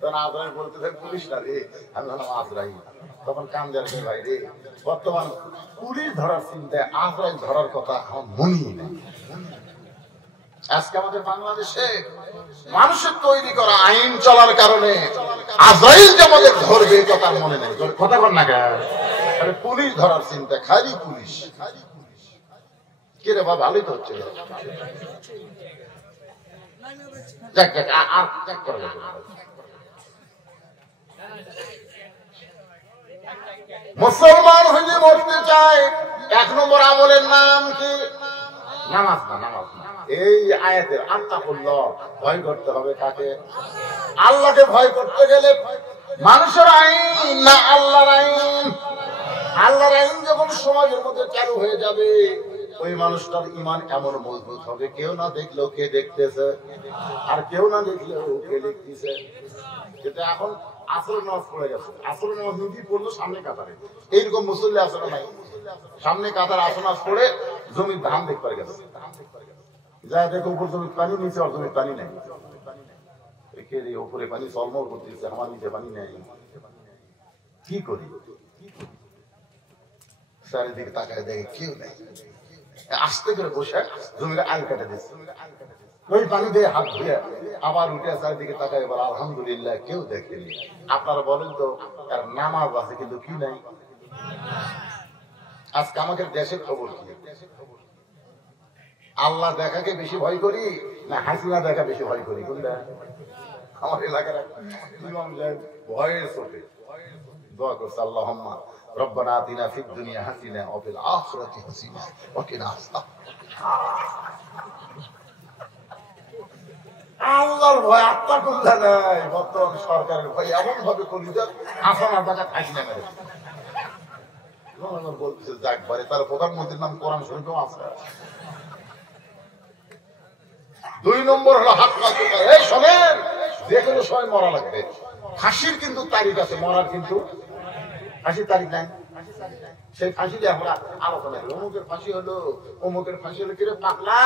তখন আজরাইল বলতে থাকে পুলিশ না রে, আমি বললাম আজরাইল। তখন কান্দের ভাই রে, বর্তমান পুলিশ ধরার চিন্তায় আজরাইল ধরার কথা আমার মনেই নেই। আজকে আমাদের বাংলাদেশে মানুষের তৈরি করা আইন চলার কারণে আজরাইল যে আমাদের ধরবে কথা মনে নেই। কথা বল না কেন? পুলিশ ধরার চিন্তা, খালি পুলিশ। কিরে বাবা, ভালোই তো হচ্ছে। মুসলমান হয়ে মরতে চায়, 1 নম্বর আমলের নাম কি? নামাজ। না, নামাজ না। এই আয়াতের আত্তাকুল্লাহ, ভয় করতে হবে কাকে? আল্লাহকে ভয় করতে গেলে মানুষের আইন না আল্লাহর আইন? আল্লাহর আইন যখন সমাজের মধ্যে চালু হয়ে যাবে, ওই মানুষটার ঈমান এমন মজবুত হবে, কেউ না দেখলেও কে দেখতেছে, আর কেউ না দেখলেও কে দেখতেছে। যেটা এখন আসরের নামাজ পড়ে গেছে, আসরের নামাজ নিজেই পড়লো সামনে কাতারে, এইরকম মুসল্লি আসলে নাই। সামনে কাতার আসনাজ পড়ে জমির ধান দেখতে গেছে, যা দেখো উপর জমির পানি, নিচে আর জমির পানি নেই। উপরে পানি চলমল করতেছে, আমার নিচে পানি নেই। কি করি? চারিদিকে তাকায় দেখে কেউ নেই, আস্তে করে বসে জমির আল কেটে দিচ্ছে। ওই পানি দিয়ে হাত ধুয়ে আবার উঠে চারিদিকে তাকায়, এবার আলহামদুলিল্লাহ কেউ দেখেনি। আপনারা বলেন তো, তার নামাজ আছে কিন্তু কি নাই? আজকে আমাদের দেশের খবর কি? আল্লাহ দেখাকে বেশি ভয় করি না হাসিনা দেখা বেশি ভয় করি? কোনটা? আমার এলাকার ইমাম সাহেব ভয়ের চোটে দোয়া করছে, আল্লাহুম্মা রব্বানা আতিনা ফিদ দুনিয়া হাসিনা ওয়া ফিল আখিরাতি হাসিনা ওয়া কিনা আযাব। আল্লাহর ভয় আত্তাকুল্লাহ নাই। বর্তমান সরকারের ভয় এমন ভাবে কলিজার হাসানা জায়গা থাকি না মেরে বলতেছে যাক বারে, তার প্রধানমন্ত্রীর নাম কোরআন শরীফেও আছে। 2 নম্বর হলো হাত পাতে। এই শোনেন, যে কোনো সময় মরা লাগবে। ফাঁসির কিন্তু তারিখ আছে, মরার কিন্তু ফাঁসির তারিখ নাই। সেই ফাঁসি দিয়ে আমরা আলোচনা করি, অমুকের ফাঁসি হলো, অমুকের ফাঁসি হলো। কিরে পাগলা,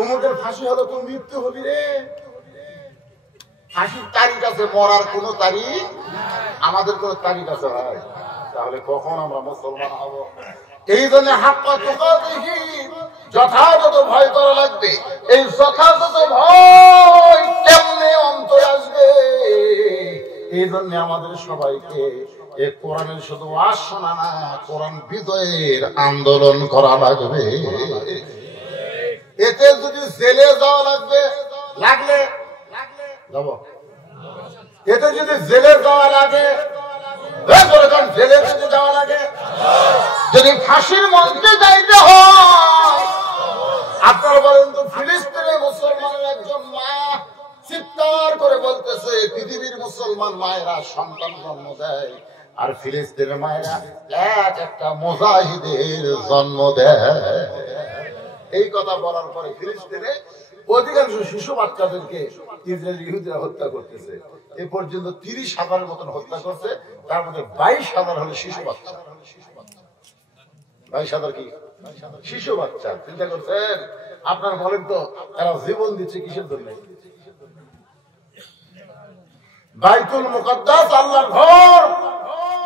অমুকের ফাঁসি হলো, তুই মৃত্যু হবি রে। ফাঁসির তারিখ আছে, মরার কোন তারিখ আমাদের কোন তারিখ আছে ভাই? তাহলে কখন আমরা মুসলমান হব? এই জন্য হাক্কা তুকাতিহি, যথাযথ ভয় করা লাগবে। এই যথাযথ ভয় কেমনে অন্তরে আসবে? এই জন্য আমাদের সবাইকে এই কোরআনের শুধু ওয়াজ শোনা না, কোরআন বিজয়ের আন্দোলন করা লাগবে। এতে যদি জেলে যাওয়া লাগবে, যাব। এতে যদি জেলে যাওয়া লাগে, জেলে যদি যাওয়া লাগে, যদি ফাঁসির মঞ্চে যাইতে হয়, আপনারা বলেন তো, ফিলিস্তিনের মুসলমানের একজন মা চিৎকার করে বলতেছে, পৃথিবীর মুসলমান মায়েরা সন্তান জন্ম দেয়, আর ফিলিস্তিনের মায়েরা একটা মুজাহিদের জন্ম দেয়। এই কথা বলার পরে ফিলিস্তিনে অধিকাংশ শিশু বাচ্চাদেরকে ইসরায়েলি ইহুদিরা হত্যা করতেছে। এ পর্যন্ত 30,000-এর মতন হত্যা করছে, তার মধ্যে 22,000 হলো শিশু বাচ্চা। 22,000 কি শিশু বাচ্চা? চিন্তা করছেন? আপনার বলেন তো, এরা জীবন দিচ্ছে কিসের জন্য? বাইতুল মুকাদ্দাস, আল্লাহর ঘর,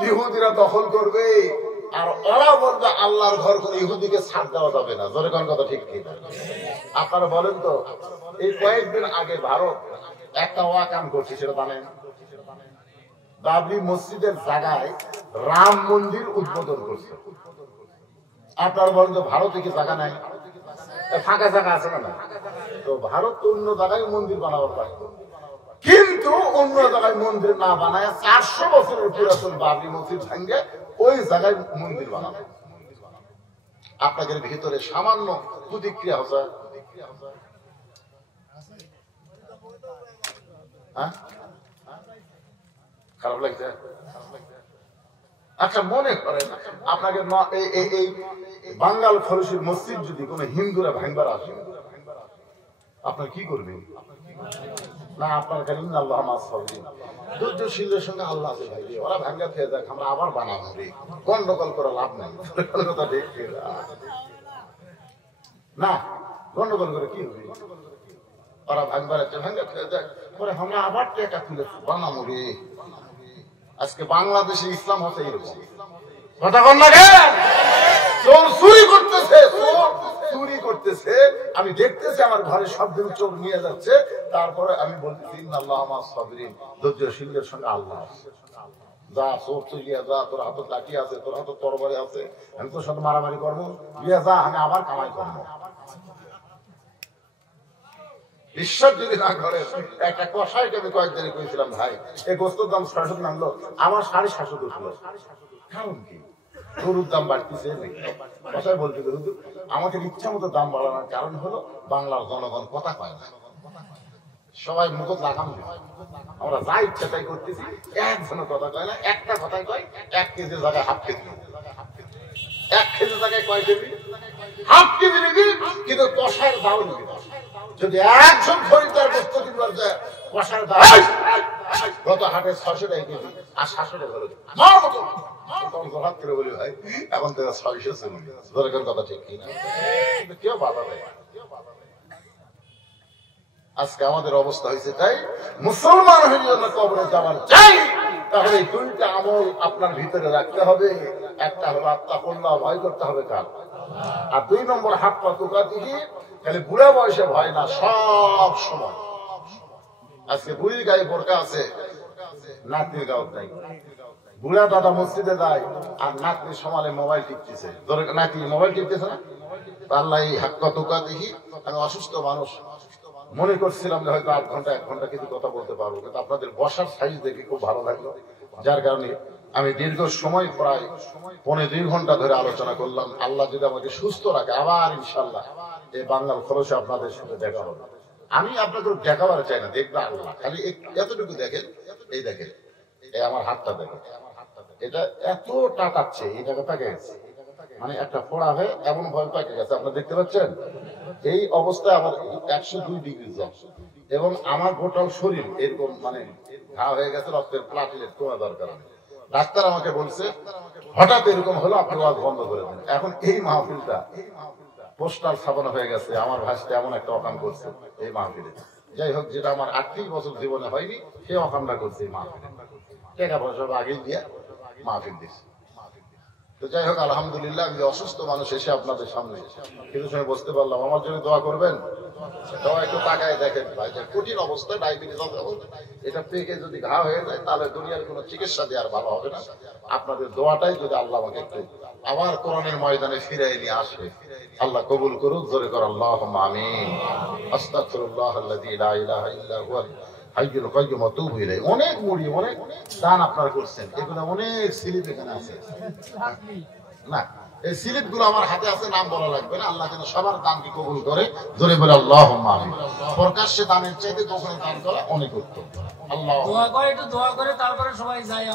ইহুদিরা দখল করবে, আর ওরা বলবে আল্লাহর ঘর করে ইহুদিকে ছাড় দেওয়া যাবে না। জোরে কোন কথা ঠিক কি? আপনারা বলেন তো, এই কয়েকদিন আগে ভারত একটা ওয়াকাম করছে, সেটা জানেন? বাবরি মসজিদের জায়গায় রাম মন্দির উদ্বোধন করছে। আপনারা বলেন তো, ভারতে কি জায়গা নাই? ফাঁকা জায়গা আছে না? তো ভারত তো অন্য জায়গায় মন্দির বানাবার পারতো, কিন্তু অন্য জায়গায় মন্দির না বানায় 400 বছরের পুরাতন বাবরি মসজিদ ভাঙ্গে ওই জায়গায় মন্দির বানাবে। আপনাদের ভিতরে সামান্য প্রতিক্রিয়া হচ্ছে, খারাপ লাগছে? আচ্ছা, মনে করেন আপনাকে এই বাঙ্গাল ফরসির মসজিদ যদি কোন হিন্দুরা ভাঙবার আসে, আপনার কি করবেন? না, আপনার কারণ আল্লাহ ধৈর্যশীলের সঙ্গে আল্লাহ আছে ভাই, ওরা ভাঙ্গা খেয়ে যাক, আমরা আবার বানাবো রে, গন্ডগোল করে লাভ নাই। না, গন্ডগোল করে কি হবে? ওরা ভাঙবাড়াচ্ছে, ভাঙা খেয়ে দেয়, পরে আমরা আবার টাকা তুলে বানাবো রে। আজকে বাংলাদেশে ইসলাম হচ্ছে এরকম। কথা বল না রে, চোর চুরি করতেছে, চোর চুরি করতেছে, আমি দেখতেছি আমার ঘরে সব দিন চোর নিয়ে যাচ্ছে, তারপরে আমি বলতেছি আল্লাহ আমার সাবিরিন, ধৈর্যশীলদের সঙ্গে আল্লাহ আছে। যা চোর চুরিয়া যা, তোর হাতে লাঠি আছে, তোর হাতে তরবারি আছে, আমি তোর সাথে মারামারি করবো, বিয়া যা, আমি আবার কামাই করবো। বিশ্বাস যদি না করে, একটা কষাইকে আমি কয়েকদিনে করেছিলাম, ভাই এই গোস্তর দাম ৬০০ নামলো, আমার ৭৫০ উঠলো। কারণ কি? গরুর দাম বাড়তেছে। কষাই বলতে আমাকে ইচ্ছা মতো দাম বাড়ানোর কারণ হলো বাংলার জনগণ কথা কয় না, সবাই মুখ লাগাম, আমরা যা ইচ্ছা তাই করতেছি, একজনের কথা কয় না। একটা কথাই কয় ১ কেজির জায়গায় হাফ কেজি, ১ কেজির জায়গায় কয় কেজি, হাফ কেজি নিবি, কিন্তু কষাইয়ের দাম নিবি। যদি একজন খরিদ্দার বস্তু কিনবার যায়, কষাইয়ের দাম গত হাটে ৬০০ টাকা কেজি আর ৭০০ টাকা হলো, হাত করে বলি ভাই এখন তো ৬০০ চলুন, দরকার কথা ঠিক কিনা, কেউ বাধা দেয়। আজকে আমাদের অবস্থা হয়েছে তাই, মুসলমান হয়ে জন্য কবরে যাওয়ার চাই, তাহলে এই দুইটা আমল আপনার ভিতরে রাখতে হবে। একটা হলো আত্তাকুল্লাহ, ভয় করতে হবে কার, আর ২ নম্বর হাত পা তুকা দিকে, খালি বুড়া বয়সে ভয় না, সব সময়। আজকে বুড়ির গায়ে বোরকা আছে, নাতির গাও নাই। বুড়া দাদা মসজিদে যায় আর নাতনি সমানে মোবাইল টিপতেছে, নাতি মোবাইল টিপতেছে না, আল্লাহ এই হাক্কা তুকা দেখি। আমি অসুস্থ মানুষ, মনে করছিলাম যে হয়তো ৮ ঘন্টা ১ ঘন্টা কিছু কথা বলতে পারবো, কিন্তু আপনাদের বসার সাইজ দেখে খুব ভালো লাগলো, যার কারণে আমি দীর্ঘ সময় প্রায় ২.৫ ঘন্টা ধরে আলোচনা করলাম। আল্লাহ যদি আমাকে সুস্থ রাখে, আবার ইনশাল্লাহ এই বাংলার খরচে আপনাদের সাথে দেখা হবে। আমি আপনাদের দেখাবার চাই না, দেখবে আল্লাহ, খালি এতটুকু দেখেন, এই দেখেন, এই আমার হাতটা দেখেন, এটা এত টাকাচ্ছে, এই জায়গা পাকে গেছে, মানে একটা ফোড়া হয়ে এমন ভয় পাকে গেছে, আপনারা দেখতে পাচ্ছেন। এই অবস্থায় আমার ১০২ ডিগ্রি জ্বর, এবং আমার গোটাল শরীর এরকম মানে ঘা হয়ে গেছে, রক্তের প্লাটিলেট কমে দরকার। ডাক্তার আমাকে বলছে হঠাৎ এরকম হলো, আপনি ওয়াজ বন্ধ করে দেন। এখন এই মাহফিলটা পোস্টার ছাপানো হয়ে গেছে, আমার ভাষতে এমন একটা অকাম করছে এই মাহফিলে। যাই হোক, যেটা আমার ৩৮ বছর জীবনে হয়নি, সে অকামটা করছে এই মাহফিলে, টাকা পয়সা আগেই দিয়ে মাহফিল দিচ্ছে। তো যাই হোক, আলহামদুলিল্লাহ, আমি অসুস্থ মানুষ এসে আপনাদের সামনে কিছু সময় বসতে পারলাম। আমার জন্য দোয়া করবেন, দোয়া একটু তাকায় দেখেন ভাই, যে কঠিন অবস্থা, ডায়াবেটিস অবস্থা, এটা পেকে যদি ঘা হয়ে যায় তাহলে দুনিয়ার কোনো চিকিৎসা দিয়ে আর ভালো হবে না। আপনাদের দোয়াটাই যদি আল্লাহ আমাকে একটু আবার কোরআনের ময়দানে ফিরাই নিয়ে আসে, আল্লাহ কবুল করুক, জোরে কর আল্লাহুম্মা আমিন। আস্তাগফিরুল্লাহ আল্লাযী লা ইলাহা ইল্লা হুয়াল হাইয়ুল কাইয়্যুম ওয়া তুবু ইলাইহি। অনেক মুড়ি, অনেক দান আপনারা করছেন, এগুলো অনেক স্লিপ এখানে আছে না, এই স্লিপ গুলো আমার হাতে আছে, নাম বলা লাগবে না। আল্লাহ যেন সবার দানকে কবুল করে, জোরে বলে আল্লাহুম্মা আমিন। প্রকাশ্যে দানের চাইতে গোপনে দান করা অনেক উত্তম। আল্লাহ দোয়া করে, একটু দোয়া করে তারপরে সবাই যায়।